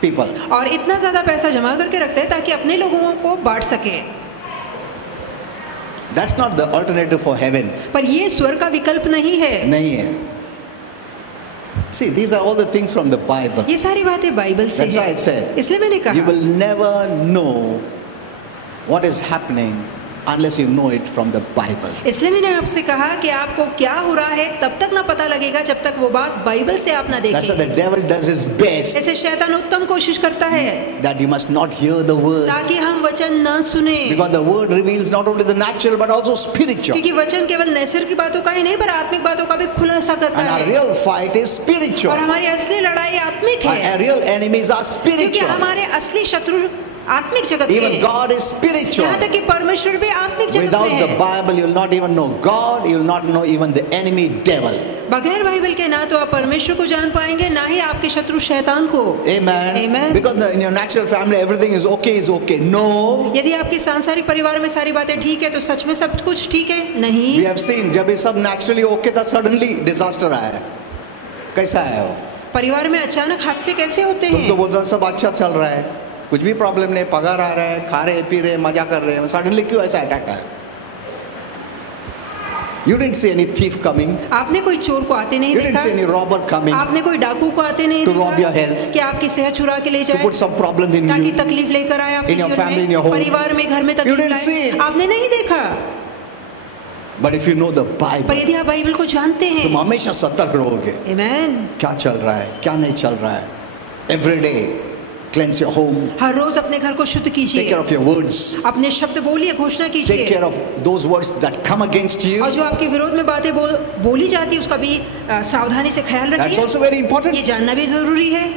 people. और इतना ज्यादा पैसा जमा करके रखते हैं ताकि अपने लोगों को बांट सके। That's not the alternative for heaven. पर ये स्वर्ग का विकल्प नहीं है। नहीं है. See, these are all the things from the Bible. ये सारी बातें बाइबल से That's why I है, said, इसलिए मैंने you कहा will never know what is happening unless you know it from the Bible. इसलिए मैंने आपसे कहा कि आपको क्या हो रहा है तब तक ना पता लगेगा जब तक वो बात बाइबल से आप ना That's why देखें। the devil does his best ऐसे शैतान उत्तम कोशिश करता है that you must not hear the word. ताकि हम वचन न सुने, Because the word reveals not only the natural but also spiritual. क्योंकि वचन केवल नैसर्गिक की बातों का ही नहीं पर आत्मिक बातों का भी खुलासा करता And our है। real fight is spiritual. और हमारी असली लड़ाई आत्मिक Our है, real enemies are क्योंकि spiritual. हमारे असली शत्रु आत्मिक जगत के Even हैं। God is spiritual. यहाँ तक कि परमेश्वर भी आत्मिक जगत Without में the है। Bible, you will not even know God. You will not know even the enemy devil. बगैर बाइबल के ना तो आप परमेश्वर को जान पाएंगे ना ही आपके शत्रु शैतान को। Amen. Amen. Because in your natural family, everything is okay. No. यदि आपके सांसारिक परिवार में सारी बातें ठीक है तो सच में सब कुछ ठीक है? नहीं। We have seen जब ये सब naturally okay था, suddenly disaster आया है. कैसा आया वो? परिवार में अचानक हादसे कैसे होते तुम तो हैं? बोलते हो सब अच्छा चल रहा है, कुछ भी प्रॉब्लम नहीं, पगार आ रहा है, खा रहे पी रहे मजा कर रहे हैं, सडनली क्यों ऐसा अटैक आया? You didn't see any thief coming. आपने कोई चोर को आते नहीं You didn't see any देखा, robber coming आपने कोई डाकू को आते नहीं to rob your देखा health, कि आपकी सेहत चुरा के ले to जाए put some problem in ताकि you. तकलीफ लेकर आए आपके In your जीवन family, in your में, home. परिवार में, घर में You तकलीफ didn't see लाए, it. आपने नहीं देखा। But if you know the पर Bible, यदि आप बाइबल को जानते हैं, तुम हमेशा सतर्क रहोगे. आमेन, क्या चल रहा है, क्या नहीं चल रहा है. Every day, cleanse your home. हर रोज अपने घर को शुद्ध Take care कीजिए, of your words. अपने शब्द बोलिए, घोषणा Take कीजिए, care of those words that come against you. और जो आपके विरोध में बातें बोली जाती है उसका भी सावधानी से ख्याल That's रखिए। also very important. ये जानना भी जरूरी है।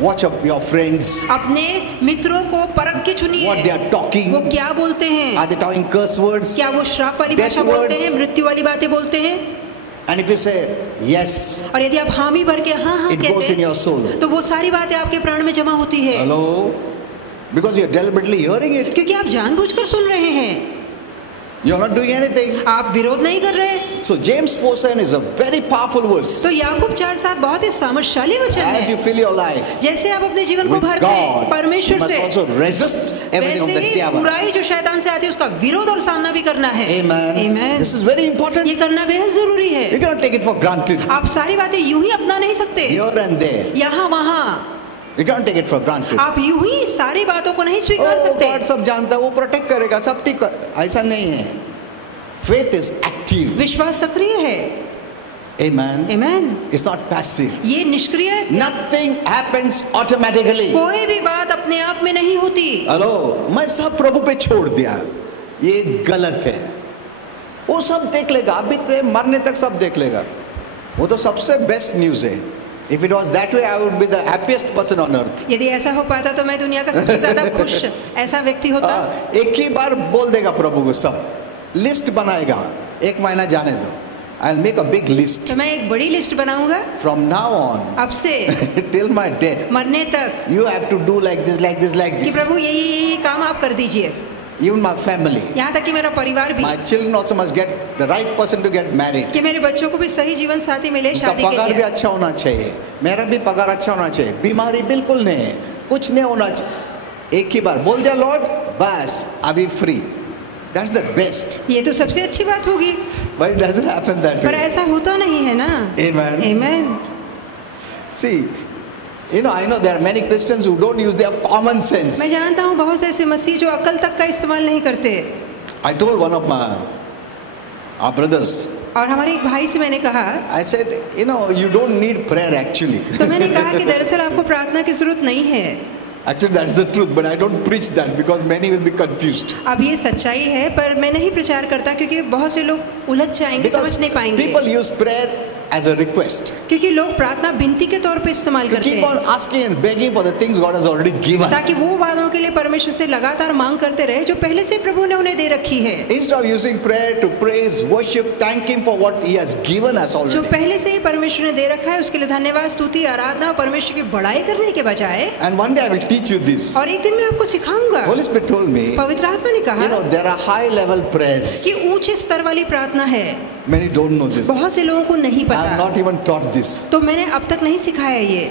Watch up your friends. अपने मित्रों को परख के चुनिए, What they are talking. वो क्या बोलते हैं, Are they talking curse words? क्या वो श्राप वाली Death भाषा बोलते words. हैं, मृत्यु वाली बातें बोलते हैं? And if you say yes, और यदि आप हामी भर के हाँ हाँ it goes कहते in your soul. हैं तो वो सारी बातें आपके प्राण में जमा होती है, Hello? Because you're deliberately hearing it. क्योंकि आप जानबूझकर सुन रहे हैं, You're not doing anything. आप विरोध नहीं कर रहे। So James 4:7 is a very powerful verse. तो याकूब 4:7 बहुत ही सामर्थ्यशाली वचन As you है। fill your life जैसे आप अपने जीवन को with भरते हैं God, you परमेश्वर must से, also resist everything of वैसे the ही devil. बुराई जो शैतान से आती है उसका विरोध और सामना भी करना है। Amen. Amen. This is very important. ये करना बेहद जरूरी है। You cannot take it for granted. आप सारी बातें यूं ही अपना नहीं सकते, Here and there. यहाँ वहाँ You can't take it for granted. आप यूं ही सारी बातों को नहीं स्वीकार Oh, सकते। God सब जानता है, वो प्रोटेक्ट करेगा, सब ठीक। ऐसा नहीं है. Faith is active. विश्वास सक्रिय है, Amen. Amen. It's not passive. ये निष्क्रिय है। Nothing happens automatically. कोई भी बात अपने आप में नहीं होती। हेलो, मैं सब प्रभु पे छोड़ दिया, ये गलत है। वो सब देख लेगा, अभी तो मरने तक सब देख लेगा। वो तो सबसे बेस्ट न्यूज़ है। If it was that way, I would be the happiest person on earth. यदि ऐसा हो पाता तो मैं दुनिया का सबसे ज्यादा खुश ऐसा व्यक्ति होता। एक ही बार बोल देगा प्रभु को सब, लिस्ट बनाएगा, 1 महीना जाने दो। I'll make a big list. तो मैं एक बड़ी लिस्ट बनाऊंगा। From now on, अब से till my death, मरने तक you have to do like this, like this, like कि this. प्रभु ये काम आप कर दीजिए। Even my family, यहाँ तक कि मेरा परिवार भी, my children also must get the right person to get married. कि मेरे बच्चों को भी सही जीवन साथी मिले उनका शादी के पगार भी लिए। अच्छा होना चाहिए, मेरा भी पगार अच्छा होना चाहिए, बीमारी बिल्कुल नहीं है, कुछ नहीं होना चाहिए। एक ही बार बोल दिया लॉर्ड, बस अभी फ्री। That's the best. ये तो सबसे अच्छी बात होगी, But it doesn't happen that पर way. ऐसा होता नहीं है ना। Amen. Amen. See, I know there are many Christians who don't use their common sense. मैं जानता हूँ बहुत से ऐसे मसीह जो अकल तक का इस्तेमाल नहीं करते। I told one of our brothers, और हमारे एक भाई से मैंने कहा, I said, you don't need prayer actually. तो मैंने कहा कि दरअसल आपको प्रार्थना की जरूरत नहीं है। Actually, that's the truth, but I don't preach that because many will be confused. अब ये सच्चाई है, पर मैं नहीं प्रचार करता क्योंकि बहुत से लोग उलझ जाएंगे, Because समझ नहीं पाएंगे। people use prayer as a request. क्योंकि लोग प्रार्थना विनती के तौर पे इस्तेमाल To करते keep on हैं, asking and begging for the things God has already given. ताकि वो बातों के लिए परमेश्वर से लगातार मांग करते रहे जो पहले से प्रभु ने उन्हें दे रखी है। Instead of using prayer to praise, worship, thank Him for what He has given us जो already. पहले से ही परमेश्वर ने दे रखा है उसके लिए धन्यवाद, स्तुति, आराधना और परमेश्वर की बड़ाई करने के बजाय। And one day I will teach you this. और एक दिन मैं आपको सिखाऊंगा। Holy Spirit told me, पवित्र आत्मा ने कहा there are high level prayers. कि ऊंचे स्तर वाली प्रार्थना है। Many don't know this. बहुत से लोगों को नहीं I have not पता, even taught this. तो मैंने अब तक नहीं सिखाया ये।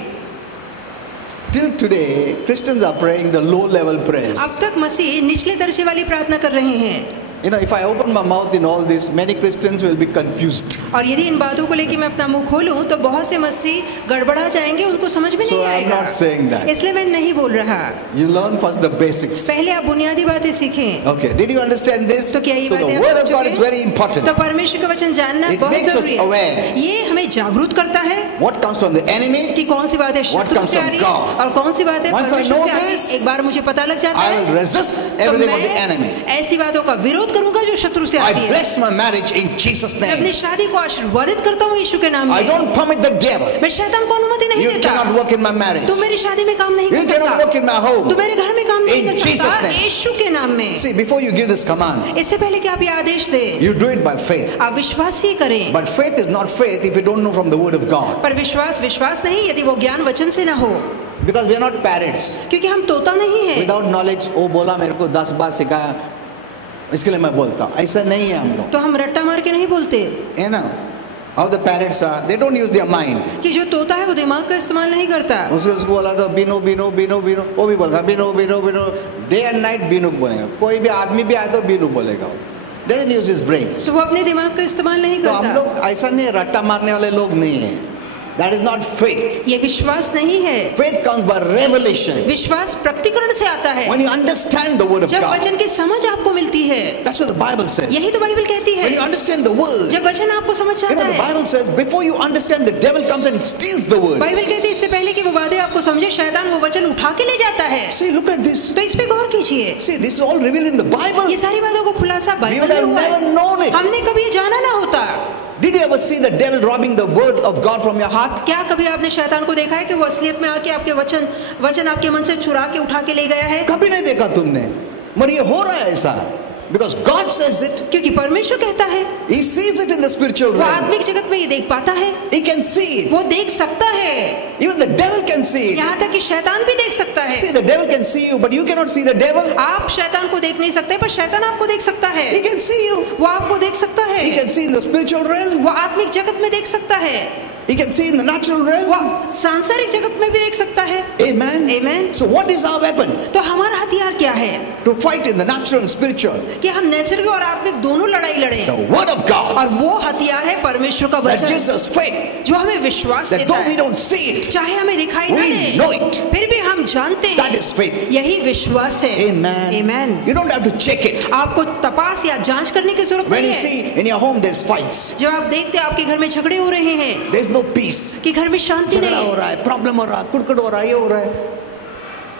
Till today, Christians are praying the low level prayers. अब तक मसीह निचले दर्जे वाली प्रार्थना कर रहे हैं। If I open my mouth in all this, many Christians will be confused. और यदि इन बातों को लेकर मैं अपना मुंह खोलूं तो बहुत से मसीह गड़बड़ा जाएंगे, उनको समझ में So नहीं I am आएगा। not saying that. इसलिए मैं नहीं बोल रहा। You learn first the basics. पहले आप बुनियादी बातें सीखें। Okay, did you understand this? तो क्या ये So the बातें आप word of समझ God is चुके? very important. तो परमेश्वर का वचन जानना It बहुत makes us जरूरी है। aware. ये हमें जागरूक करता है What comes from the enemy? कि कौन सी बातें What शत्रु comes से आ from रही है God? और कौन सी बातें Once I परमेश्वर know से आ रही this, है। एक बार मुझे पता लग जाता I है will resist तो everything of the मैं enemy. ऐसी बातों का विरोध करूंगा जो शत्रु से I आती है। bless my marriage in Jesus' मैं अपनी name. शादी को आशीर्वादित करता हूँ यीशु के नाम I में। don't permit the devil. मैं शैतान को अनुमति नहीं You देता। cannot work in my marriage. तू मेरी शादी में काम नहीं You कर cannot work सकता, in my home. तू मेरे घर में काम नहीं In कर Jesus' सकता name. यीशु के नाम में। See, before you give this command, इससे पहले कि आप ये आदेश दे, you do it by faith. आप विश्वास ही करें। But faith is not faith if you don't know from the word of God. पर विश्वास विश्वास नहीं यदि वो ज्ञान वचन से ना हो, Because we are not parrots. क्योंकि हम तोता नहीं है। Without knowledge, वो बोला मेरे को 10 बार सिखाया, इसके लिए मैं बोलता हूँ। ऐसा नहीं है हम लोग, तो हम रट्टा मार के नहीं बोलते है ना? How the parrots are, they don't use their mind. कि जो तोता है वो दिमाग का इस्तेमाल नहीं करता। उसको बोला तो बिनो बिनो बिनो बिनो, वो भी बोलेगा बिनो बिनो बिनो, डे एंड नाइट बिनो बोलेगा। कोई भी आदमी भी आए तो बिनो बोलेगा, doesn't use his brains. तो वो अपने दिमाग का इस्तेमाल नहीं तो हम करता। लोग ऐसा नहीं, रट्टा मारने वाले लोग नहीं है। That is not faith. ये विश्वास नहीं है। Faith comes by revelation. विश्वास प्रकटीकरण से आता है। When you understand the word of जब God, वचन की समझ आपको मिलती है, that's what the Bible says. यही तो बाइबल कहती है। When you understand the word, जब वचन आपको समझ you आता know the है, Bible says before you understand, the devil comes and steals the word. Bible कहती है इससे पहले कि वो बातें आपको समझे शैतान वो वचन उठा के ले जाता है। See, look at this. तो इस पे गौर कीजिए, See, this is all revealed in the Bible. ये सारी बातों को खुलासा We would बाइबल have में हुआ never है। known it. हमने कभी ये जाना ना होता। Did you ever see the devil robbing the word of God from your heart? क्या कभी आपने शैतान को देखा है कि वो असलियत में आके आपके वचन आपके मन से चुरा के उठा के ले गया है? कभी नहीं देखा तुमने, मगर ये हो रहा है ऐसा, because God says it. क्योंकि परमेश्वर कहता है, He sees it in the spiritual वो realm. आत्मिक जगत में ये देख पाता है, He can see it. वो देख सकता है। Even the devil can see it. यहाँ तक कि शैतान भी देख सकता है। See, the devil can see you, but you cannot see the devil. आप शैतान को देख नहीं सकते, पर शैतान आपको देख सकता है। He can see you. वो आपको देख सकता है। He can see in the spiritual realm. वो आत्मिक जगत में देख सकता है, He can see in the natural realm. वो सांसारिक जगत में भी देख सकता है। Amen. Amen. So what is our weapon? तो हमारा हथियार क्या है To fight in the natural and spiritual. कि हम नैसर्गिक और आत्मिक दोनों लड़ाई लड़ें? The word of God और वो हथियार है परमेश्वर का that वचन, gives us faith. जो हमें विश्वास That देता though we है, don't see it, चाहे हमें दिखाई we न know दे, it. फिर भी हम जानते हैं, that is faith. यही विश्वास है। Amen. Amen. You don't have to check it. आपको तपास या जांच करने की जरूरत When नहीं you है। see in your home there's fights, जब आप देखते हैं आपके घर में झगड़े हो रहे हैं, there's no peace, कि घर में शांति झगड़ा नहीं हो है, रहा है, प्रॉब्लम हो रहा है, कुड़कुड़ हो रहा है, ये हो रहा है,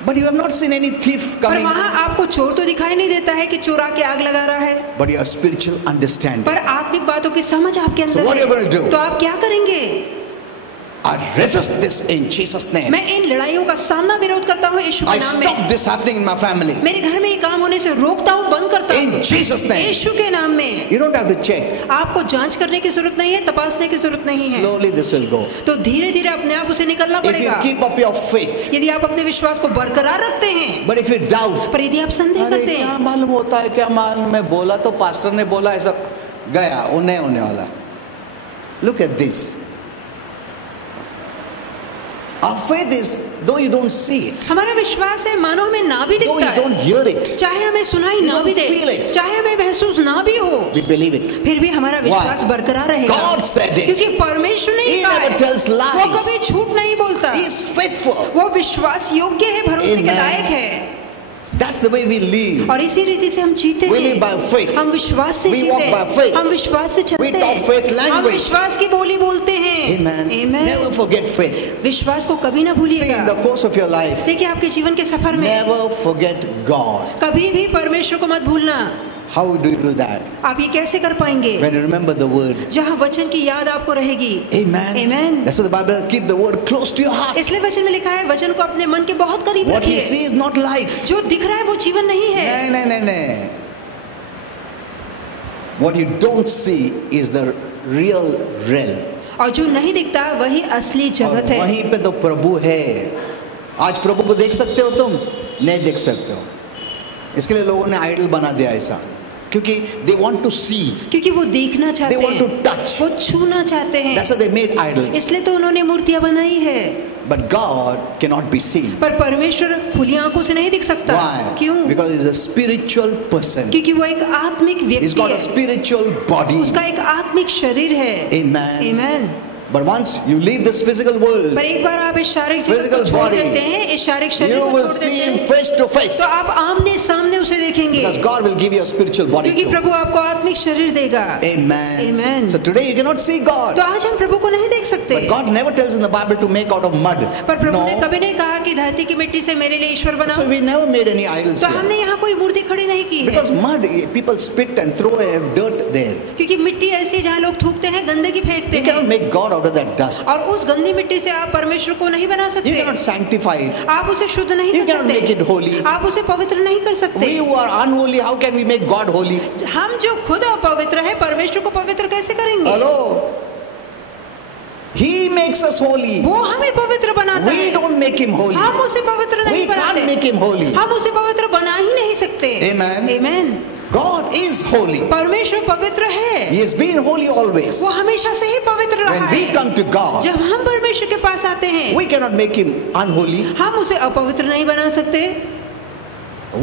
but you have not seen any thief पर coming, वहाँ आपको चोर तो दिखाई नहीं देता है कि चोर आके आग लगा रहा है, but your spiritual understanding. पर आत्मिक बातों की समझ आपके So अंदर what are you going to है। do? तो आप क्या करेंगे? I resist this in Jesus' name. मैं इन लड़ाइयों का सामना विरोध करता हूँ यीशु के I नाम stop में। this happening in my family. मेरे घर में ये काम होने से रोकता हूँ, बंद करता In हूँ Jesus' name. यीशु के नाम में। You don't have to check. आपको जांच करने की जरूरत नहीं है, तपासने की जरूरत नहीं है। Slowly this will go. तो धीरे धीरे अपने आप उसे निकलना If you पड़ेगा। keep up your faith, यदि आप अपने विश्वास को बरकरार रखते हैं, but if you doubt, पर यदि आप संदेह अरे करते क्या हैं, मालूम होता है, क्या मालूम, मैं बोला तो पास्टर ने बोला ऐसा गया, वो नहीं होने वाला. Look at this. Our faith is, though you don't see it, हमारा विश्वास है मानो हमें ना भी though दिखता you don't है, hear it, चाहे हमें सुनाई You ना don't भी दे, feel it. चाहे हमें महसूस ना भी हो, we believe it. फिर भी हमारा विश्वास बरकरार रहेगा। God said it. क्योंकि परमेश्वर ने He कहा never है, tells lies. वो कभी झूठ नहीं बोलता, He is faithful. वो विश्वास योग्य है, भरोसे के Amen. लायक है। That's the way we live. और इसी रीति से हम जीते We हैं। live by faith. हम विश्वास से We जीते walk by faith. हैं, हम विश्वास से चलते We talk faith हैं, हम language. विश्वास की बोली बोलते हैं। Amen. Amen. Never forget faith. विश्वास को कभी ना See, in the भूलिएगा। course of your life, देखिए आपके जीवन के सफर में never forget God. कभी भी परमेश्वर को मत भूलना। How do you do that? आप ये कैसे कर पाएंगे? When you remember the word. जहाँ वचन की याद आपको रहेगी। Amen. Amen. That's why the Bible keep the word close to your heart. इसलिए वचन में लिखा है वचन को अपने मन के बहुत करीब What you रखिए। see is not life. जो दिख रहा है वो जीवन नहीं है। नहीं. What you don't see is the real realm. और जो नहीं दिखता वही असली और जगत है। वहीं पे तो प्रभु है। आज प्रभु को देख सकते हो तुम? नहीं देख सकते हो। इसके लिए लोगों ने आइडल बना दिया ऐसा, क्योंकि they want to see, क्योंकि वो देखना they चाहते want to हैं, touch. वो छूना चाहते हैं, That's why they made idols. इसलिए तो उन्होंने मूर्तियां बनाई है। But God cannot be seen. पर परमेश्वर खुली आंखों से नहीं दिख सकता। Why? क्यों? Because he's a spiritual person. क्योंकि वो एक आत्मिक He's व्यक्ति got a है, spiritual body. उसका एक आत्मिक शरीर है। Amen. Amen. But once you leave this physical world, पर एक बार आप इस शारीरिक जगत को Physical छोड़ body, देते हैं, इस शारीरिक शरीर you को will छोड़ see देते him हैं, face to face. तो आप आमने सामने उसे देखेंगे, Because God will give you a spiritual body क्योंकि too. प्रभु आपको आत्मिक शरीर देगा। Amen. Amen. So today you cannot see God. तो आज हम प्रभु को नहीं देख सकते। But God never tells in the Bible to make out of mud. पर प्रभु ने No. कभी नहीं कहा कि धरती की मिट्टी से मेरे लिए ईश्वर So बनाओ। we never made any idols तो here. हमने यहाँ कोई मूर्ति खड़ी नहीं की है, Because mud, people spit and throw dirt there. क्योंकि मिट्टी ऐसी है जहाँ लोग थूकते हैं, गंदगी फेंकते You cannot हैं, make God out of that dust. और उस गंदी मिट्टी से आप परमेश्वर को नहीं बना You सकते। cannot sanctify it. आप उसे शुद्ध नहीं You कर cannot make it सकते, holy. आप उसे पवित्र नहीं कर सकते। We who are unholy, how can we make God holy? हम जो खुद अपवित्र है, परमेश्वर को पवित्र कैसे करेंगे? Hello? He makes us holy. वो हमें पवित्र बनाता We है, don't make him holy. हम उसे पवित्र नहीं We can't बनाते, make him holy. हम उसे पवित्र बना ही नहीं सकते। Amen. Amen. God is holy. परमेश्वर पवित्र है, He has been holy always. वो हमेशा से ही पवित्र रहा When we है। come to God, जब हम परमेश्वर के पास आते हैं, we cannot make him unholy. हम उसे अपवित्र नहीं बना सकते।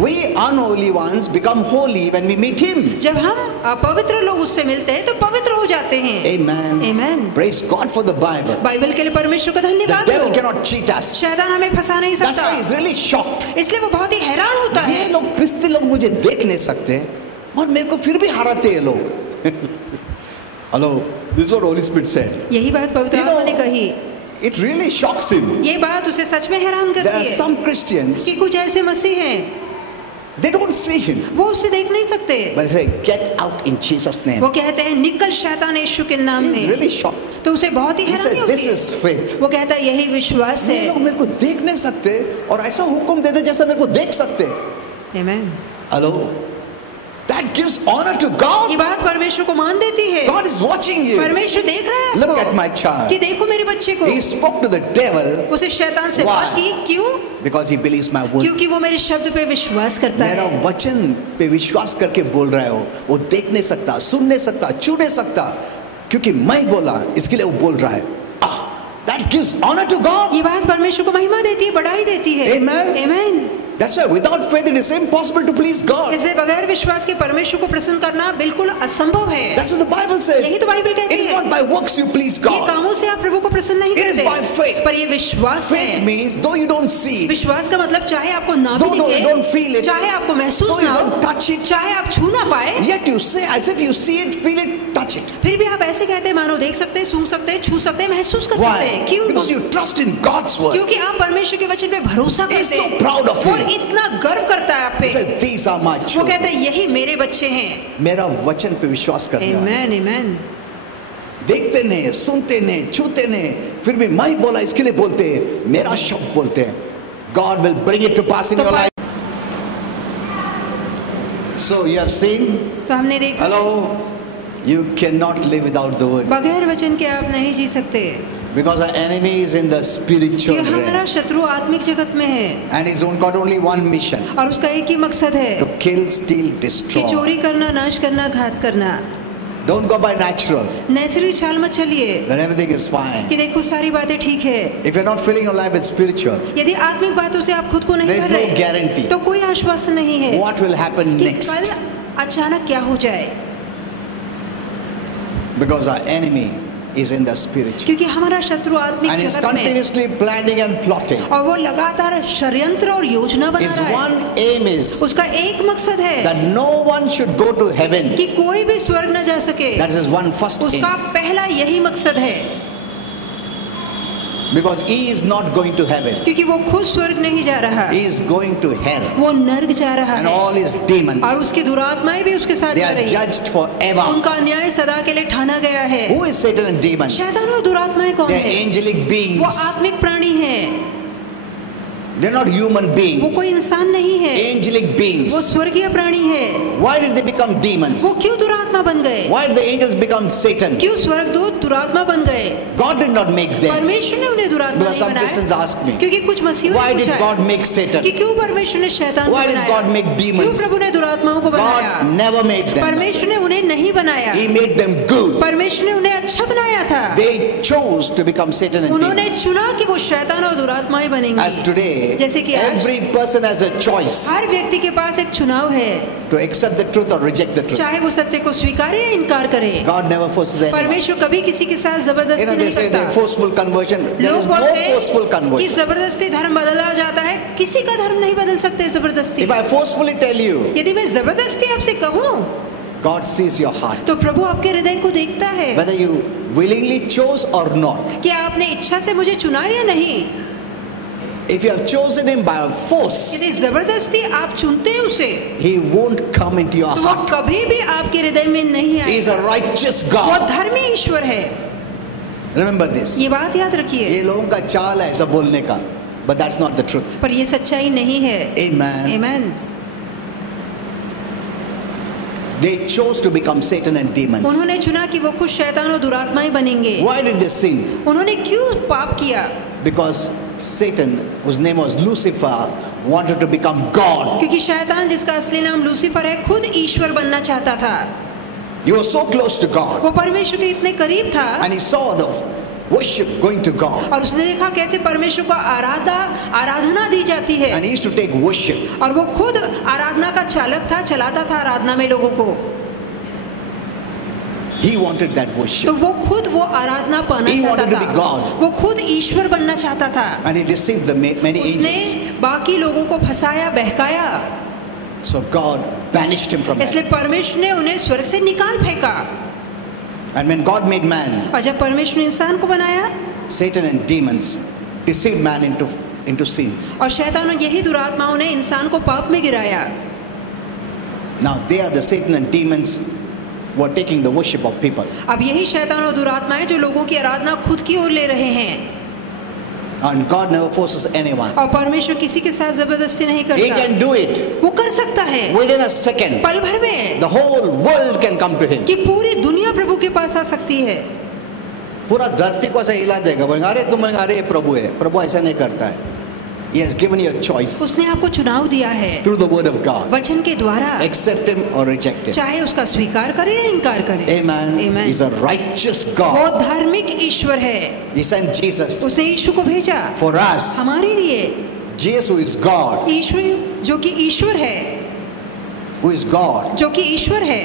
We unholy ones become holy when we meet him. जब हम अपवित्र लोग उससे मिलते हैं तो पवित्र हो जाते हैं। Amen. Amen. Praise God for the Bible. Bible के लिए परमेश्वर का The धन्यवाद devil हो। cannot cheat us. शैतान हमें फंसा नहीं That's सकता, why he's really shocked. इसलिए वो बहुत ही हैरान होता ये है। लोग क्रिस्ती लोग मुझे देख नहीं सकते और मेरे को फिर भी हराते हैं लोग. Hello, this is what Holy Spirit said. यही बात पवित्र You know, आत्मा ने कही। It really shocks him. ये बात उसे सच में हैरान There करती are है some Christians, कि कुछ ऐसे मसीह हैं, they don't see him, वो उसे देख नहीं सकते, but they say, "Get out in Jesus' name." वो कहते हैं निकल शैतान यीशु के नाम He's में। really shocked. तो उसे बहुत ही He हैरानी said, होती "This है। is faith." वो कहता है यही विश्वास ये है। लोग मेरे को देख नहीं सकते और ऐसा हुक्म देते जैसा मेरे को देख सकते. Amen. Hello, that gives honor to God. ये बात परमेश्वर को मान देती है। God is watching you. परमेश्वर देख रहा है Look आपको, at my child. कि देखो मेरे बच्चे को। He spoke to the devil उसे शैतान से Why? बात की, क्यों? because he believes my word. क्योंकि वो मेरे शब्द पे विश्वास करता मेरा है। वचन पे विश्वास करके बोल रहा है वो देख नहीं सकता, सुन नहीं सकता, छू नहीं सकता, क्योंकि मैं बोला इसके लिए वो बोल रहा है. That gives honor to God. ये बात परमेश्वर को महिमा देती है, बढ़ाई देती है। Amen. Amen. That's why without faith it is impossible to please God. इसलिए बगैर विश्वास के परमेश्वर को प्रसन्न करना बिल्कुल असंभव है। That's what the Bible says. यही तो बाइबल कहती It is है। not by works you please ये God. कामों से आप प्रभु को प्रसन्न नहीं It is करते, by faith. पर ये विश्वास Faith है। means though you don't see it, विश्वास का मतलब चाहे आपको ना भी though you दिखे, don't feel it, चाहे आपको महसूस though you ना don't हो, touch it, चाहे आप छू ना पाए, yet you say as if you see it, feel it, touch it. फिर भी आप ऐसे कहते हैं मानो देख सकते हैं, सूंघ सकते हैं, छू सकते हैं, महसूस कर सकते हैं। Why? क्यों? Because you trust in God's word. क्योंकि आप परमेश्वर के वचन पे भरोसा He is करते so हैं। proud of वो you. इतना गर्व करता है आप He पे। says, these are my वो children. कहता है यही मेरे बच्चे हैं। मेरा वचन पे विश्वास करने वाले, आमेन, आमेन। देखते नहीं, सुनते नहीं, छूते नहीं, फिर भी मैं ही बोला इसके लिए बोलते हैं, मेरा शब्द बोलते हैं। God will bring it to pass in your life. So you have seen, तो हमने देखा hello, you cannot live without the word बगैर वचन के आप नहीं जी सकते, because our enemy is in the spiritual कि हमारा realm शत्रु आत्मिक जगत में है and he's got only one mission: और उसका एक ही मकसद है to kill, steal, कि destroy. चोरी करना, नाश करना, घात करना। Don't go by natural, नैसरी चाल मत चलिए then everything is fine. कि देखो सारी बातें ठीक है। If you're not filling your life with spiritual, यदि आत्मिक बातों से आप खुद को नहीं there is भर no रहे, guarantee तो कोई आश्वासन नहीं है what will happen कि next, कल अचानक क्या हो जाए, because our enemy is in the spiritual क्योंकि हमारा शत्रु आत्मिक and is जगत में है continuously planning and plotting. और वो लगातार षड्यंत्र और योजना बना His रहा है। one aim is उसका एक मकसद है that no one should go to heaven. कि कोई भी स्वर्ग न जा सके। That is his one first उसका aim, पहला यही मकसद है, because he is not going to heaven, क्योंकि वो खुद स्वर्ग नहीं जा रहा, he is going to hell, वो नर्क जा रहा and है all his demons, और उसकी दुरात्माएं भी उसके साथ they जा are रही है। judged forever. उनका न्याय सदा के लिए ठाना गया है। Who is Satan and demons? शैतान और दुरात्माएं कौन They are है? angelic वो beings. आत्मिक प्राणी हैं, They are not human वो beings. कोई इंसान नहीं है, Angelic वो beings. स्वर्गीय प्राणी है। Why did they become demons? वो क्यों दुरात्मा बन गए? Why did the angels become Satan? क्यों स्वर्गदूत दुरात्मा बन गए? God did not make them. परमेश्वर ने उन्हें दुरात्मा Because नहीं some Christians बनाया, ask me, क्योंकि कुछ मसीहों why ने did पूछा God है make Satan? कि क्यों परमेश्वर ने शैतान को Why did बनाया? God make क्यों demons? प्रभु ने दुरात्माओं को बनाया? God never made them. परमेश्वर ने उन्हें नहीं बनाया, He made them good. परमेश्वर ने उन्हें अच्छा बनाया था। They chose to become Satan and उन्होंने demons. चुना कि वो शैतान और दुरात्माएं As बनेंगी। today, जैसे कि आज every person has a choice हर व्यक्ति के पास एक चुनाव है, to accept the truth or reject the truth. चाहे वो सत्य को स्वीकारे या इनकार करे। God never forces anyone. परमेश्वर कभी किसी के साथ जबरदस्ती They नहीं say करता। the forceful conversion. There लोग is no बोलते forceful हैं कि conversion. जबरदस्ती धर्म बदला जाता है, किसी का धर्म नहीं बदल सकते जबरदस्ती। If I forcefully tell you, यदि मैं जबरदस्ती आपसे कहूँ God sees your heart, तो प्रभु आपके हृदय को देखता है whether you willingly chose or not. कि आपने इच्छा से मुझे चुना या नहीं। If you have chosen him by force, यदि जबरदस्ती आप चुनते हैं उसे, he won't come into your तो वो heart. कभी भी आपके हृदय में नहीं He is आएगा। a righteous वो God. धर्मी ईश्वर है, Remember this. ये बात याद रखिए। ये लोगों का चाल है ऐसा बोलने का, but that's not the truth. पर ये सच्चाई नहीं है। Amen. Amen. They chose to become Satan and demons. उन्होंने चुना कि वो खुद शैतान और दुरात्माएं बनेंगे। Why did they sin? उन्होंने क्यों पाप किया? Because Satan, whose name was Lucifer, wanted to become God. क्योंकि शैतान, जिसका असली नाम लूसीफर है, खुद ईश्वर बनना चाहता था। He was so close to God, वो परमेश्वर के इतने करीब था and he saw the worship going to God, और उसने देखा कैसे परमेश्वर को आराधना दी जाती है, and he used to take worship. और वो खुद आराधना का चालक था, चलाता था आराधना में लोगों को। He wanted that तो worship, वो खुद वो आराधना पाना He चाहता wanted to था, be God. वो खुद ईश्वर बनना चाहता था। and he deceived the many उसने angels. बाकी लोगों को फंसाया, बहकाया, So God banished him from इसलिए heaven. परमेश्वर ने उन्हें स्वर्ग से निकाल फेंका। And when God made man, और जब परमेश्वर ने इंसान को बनाया, Satan and demons deceived man into sin. और शैतान और यही दुरात्माओं ने इंसान को पाप में गिराया। Now they are the Satan and demons who are taking the worship of people. अब यही शैतान और दुरात्माएं जो लोगों की आराधना खुद की ओर ले रहे हैं, And God never forces anyone. और परमेश्वर किसी के साथ जबरदस्ती नहीं He करता। can do it वो कर सकता है within a second. पल भर में, The whole world can come to him. कि पूरी दुनिया प्रभु के पास आ सकती है। पूरा धरती को ऐसा हिला देगा, बोलेंगे अरे तुम अरे ये प्रभु है। प्रभु ऐसा नहीं करता है. He has given you a choice उसने आपको चुनाव दिया है through the word of God. वचन के द्वारा, Accept him or reject him. चाहे उसका स्वीकार करे या इनकार करे। Amen. Amen. He's a righteous वो God. धार्मिक ईश्वर है। He sent Jesus उसने यीशु को भेजा for us. हमारे लिए। Jesus, who is God, ईश्वर जो कि ईश्वर है, who is God, जो कि ईश्वर है,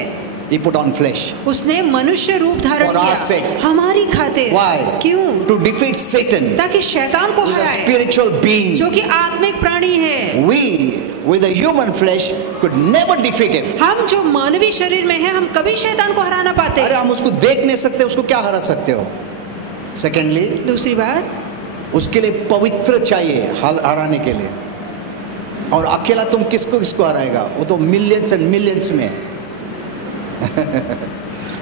he put on flesh. उसने मनुष्य रूप धारण For our किया sake. हमारी खातिर। Why? क्यों? To defeat Satan, ताकि शैतान को who is a हराए, spiritual being. जो कि आत्मिक प्राणी है। We, with a human flesh, could never defeat him. हम जो मानवीय शरीर में हैं, हम कभी शैतान को हरा ना पाते। अरे हम उसको देख नहीं सकते, उसको क्या हरा सकते हो? Secondly, दूसरी बात, उसके लिए पवित्र चाहिए हराने के लिए, और अकेला तुम किसको किसको हराएगा? वो तो मिलियंस एंड मिलियंस में है।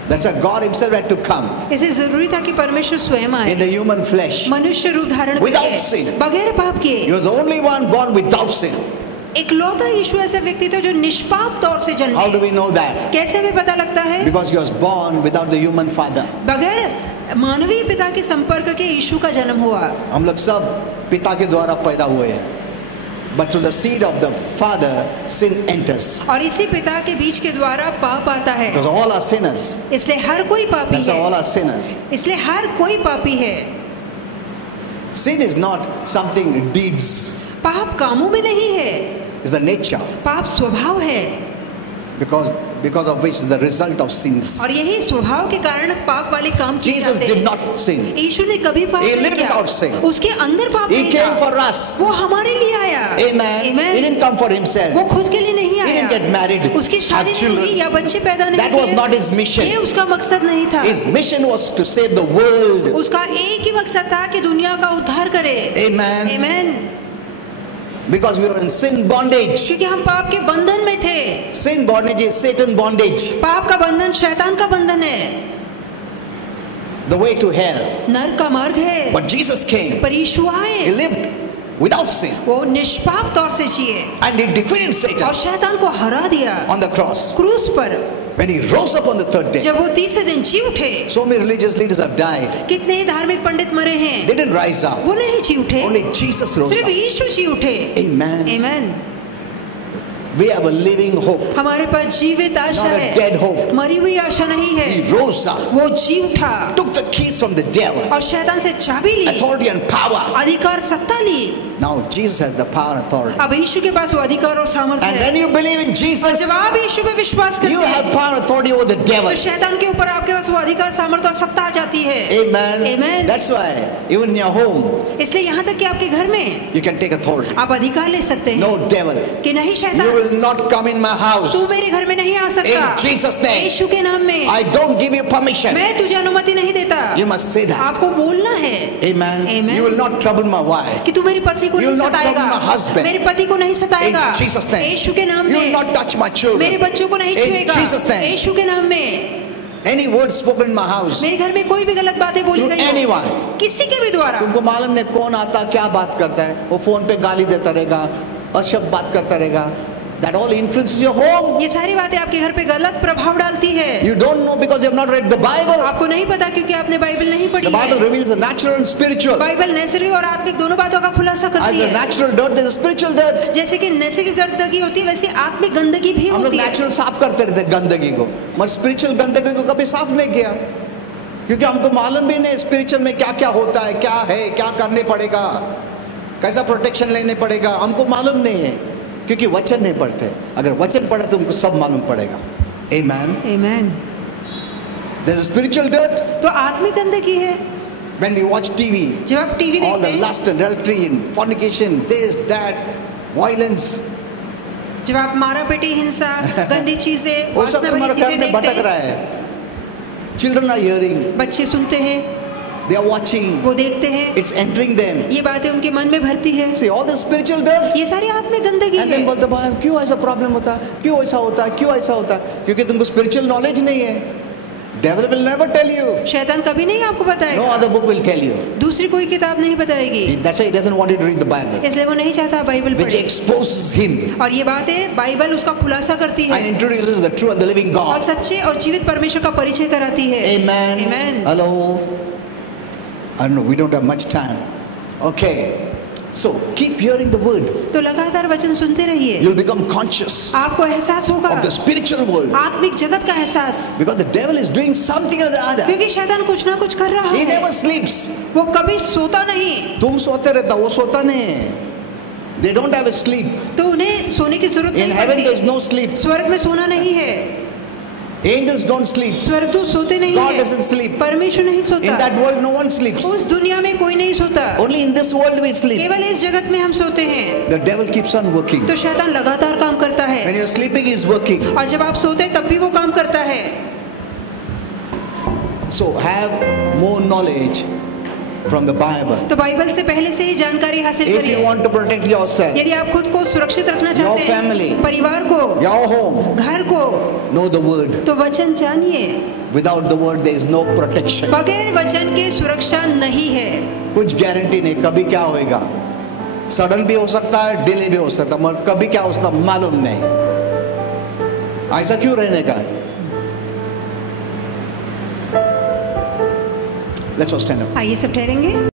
That's why God himself had to come इसे जरूरी था कि परमेश्वर स्वयं आए in the human flesh. मनुष्य रूप धारण Without करके, sin. बगैर पाप He किए। was the only one born without sin. इकलौता यीशु ऐसा व्यक्ति था जो निष्पाप तौर से जन्मे। How do we know that? कैसे हमें पता लगता है? Because he was born without the human father. बगैर मानवीय पिता के संपर्क के यीशु का जन्म हुआ। हम लोग सब पिता के द्वारा पैदा हुए हैं, but through the seed of the father sin enters. और इसी पिता के बीज के द्वारा पाप आता है। Because all are sinners. इसलिए हर कोई पापी That's why all है। are sinners. इसलिए हर कोई पापी है। Sin is not something deeds. पाप कामों में नहीं है, It's the nature. पाप स्वभाव है। Because of which is the result of sins. और यही स्वभाव के कारण पाप वाले काम किए Jesus जाते did हैं। not sin. यीशु ने कभी पाप He नहीं lived किया। without sin. उसके अंदर पाप He नहीं came था। for us. वो हमारे लिए आया। Amen. Amen. He didn't come for himself. वो खुद के लिए नहीं He आया। didn't get married, उसकी शादी have नहीं हुई children. या बच्चे पैदा नहीं That was किए। not his mission. ये उसका मकसद नहीं था। His mission was to save the world. उसका एक ही मकसद था कि दुनिया का उद्धार करे। Amen. Amen. Because we were in sin bondage. क्योंकि हम पाप के बंधन में थे। Sin bondage is Satan bondage. पाप का बंधन शैतान का बंधन है, The way to hell. नरक का मार्ग है। But Jesus came. पर यीशु He आए, lived without sin. वो निष्पाप तौर से जिए And he defeated Satan और शैतान को हरा दिया on the cross. क्रूस पर। When he rose up on the third day. जब वो तीसरे दिन जी उठे, So many religious leaders have died. कितने ही धार्मिक पंडित मरे हैं, They didn't rise up. वो नहीं जी उठे, Only Jesus rose सिर्फ up. यीशु जी उठे। Amen. Amen. We have a living hope. हमारे पास जीवित आशा Not a है, dead hope. मरी हुई आशा नहीं है। He rose up. वो जी उठा Took the keys from the devil. और शैतान से चाबी ली, Authority and power. अधिकार सत्ता ली। Now Jesus has the power and authority. अब यीशु के पास वो अधिकार और सामर्थ्य And है। when you believe in और Jesus, जब आप यीशु पे विश्वास करते you have हैं, power and authority over the devil. तो शैतान के ऊपर आपके पास वो अधिकार, सामर्थ्य और सत्ता आ जाती है। Amen. Amen. That's why even in your home इसलिए यहाँ तक कि आपके घर में you can take authority. आप अधिकार ले सकते हैं No devil, कि नहीं you शैतान, will not come in my house. तू मेरे घर में नहीं आ सकता। In Jesus' name. यीशु के नाम में I don't give you permission. मैं तुझे अनुमति नहीं देता। You must say that. आपको बोलना है। Amen. Amen. You will not trouble my wife. कि तू मेरी पत्नी को You नहीं will not सताएगा, trouble my husband. मेरे पति को नहीं सताएगा। In Jesus' name. यीशु के नाम You will में not touch my children. मेरे बच्चों को नहीं In छुएगा। Jesus' name. यीशु के नाम में Any word spoken in my house, मेरे घर में कोई भी गलत बातें बोली Through गई हो, anyone. किसी के भी द्वारा, तुमको मालूम नहीं कौन आता क्या बात करता है, वो फोन पे गाली देता रहेगा, अशब्द बात करता रहेगा. That all influences your home. ये सारी बातें आपके घर पे गलत प्रभाव डालती है। You don't know because you have not read the Bible. आपको नहीं पता क्योंकि आपने बाइबल नहीं पढ़ी The Bible है। reveals the natural and spiritual. Bible नैसर्गिक और आत्मिक दोनों बातों का खुलासा As करती the है। natural dirt, there is spiritual dirt. जैसे कि नैसर्गिक गंदगी होती है, वैसे आत्मिक गंदगी भी हम लोग होती है। नेचुरल साफ करते रहते गंदगी को, मगर स्पिरिचुअल गंदगी को कभी साफ नहीं किया, क्योंकि हमको मालूम भी नहीं स्पिरिचुअल में क्या क्या होता है, क्या है, क्या करने पड़ेगा, कैसा प्रोटेक्शन लेने पड़ेगा, हमको मालूम नहीं है, क्योंकि वचन नहीं पढ़ते. अगर वचन पढ़े तो हमको सब मालूम पड़ेगा. Amen. Amen. There is spiritual dirt. तो आत्मिक गंदगी है। When we watch TV, जब आप टीवी all देखते the हैं, lust and adultery and fornication, this, that, violence, जब आप मारा पीटी, हिंसा, गंदी चीजें, वो सब वासना तुम्हारे भरी घर चीजें में भटक देखते रहा हैं, है. Children are hearing, बच्चे सुनते हैं, they are watching, वो देखते हैं, it's entering them. ये बातें उनके मन में भरती है। See all the spiritual dirt. ये सारी आत्मिक गंदगी And then है। बोलते भाई क्यों ऐसा प्रॉब्लम होता है, क्यों ऐसा होता है, क्यों ऐसा होता है, क्योंकि तुमको स्पिरिचुअल नॉलेज नहीं है. Devil will never tell you. शैतान कभी नहीं आपको No बताएगा, other book will tell you. दूसरी कोई किताब नहीं बताएगी, That's why he doesn't want you to read the Bible, इसलिए वो नहीं चाहता बाइबल which पढ़े। exposes him और ये बातें बाइबल उसका खुलासा करती and है introduces the true and the living और God. सच्चे और जीवित परमेश्वर का परिचय कराती है। Amen. Amen. Hello. I don't know. We don't have much time. Okay. So keep hearing the word. तो लगातार वचन सुनते रहिए, You'll become conscious आपको एहसास होगा of the spiritual world आत्मिक जगत का एहसास, because the devil is doing something or the other. क्योंकि शैतान कुछ ना कुछ कर रहा He है। never sleeps. वो कभी सोता नहीं, तुम सोते रहता, वो सोता नहीं है. They don't have a sleep. तो उन्हें सोने की जरूरत In नहीं heaven there is पड़ती। no sleep. स्वर्ग में सोना नहीं है, Angels don't sleep. स्वर्गदूत सोते नहीं God है, doesn't sleep. परमेश्वर नहीं In सोता। that world no one sleeps. उस दुनिया में कोई नहीं सोता, Only in this world we sleep. केवल इस जगत में हम सोते हैं। The devil keeps on working. तो शैतान लगातार काम करता When है, you're sleeping, he's working. और जब आप सोते हैं तब भी वो काम करता है। So have more knowledge from the Bible. तो बाइबल से पहले से ही जानकारी हासिल If you करिए। want to protect yourself, यदि आप खुद को सुरक्षित रखना चाहते हैं, family, परिवार को, your home, घर को, know the word. तो वचन जानिए। Without the word there is no protection. बगैर वचन के सुरक्षा नहीं है। कुछ गारंटी नहीं, कभी क्या होएगा, सडन भी हो सकता है, डिले भी हो सकता है, मगर कभी क्या हो सकता मालूम नहीं। ऐसा क्यों रहने का? Let's all stand up. आइए सब ठहरेंगे।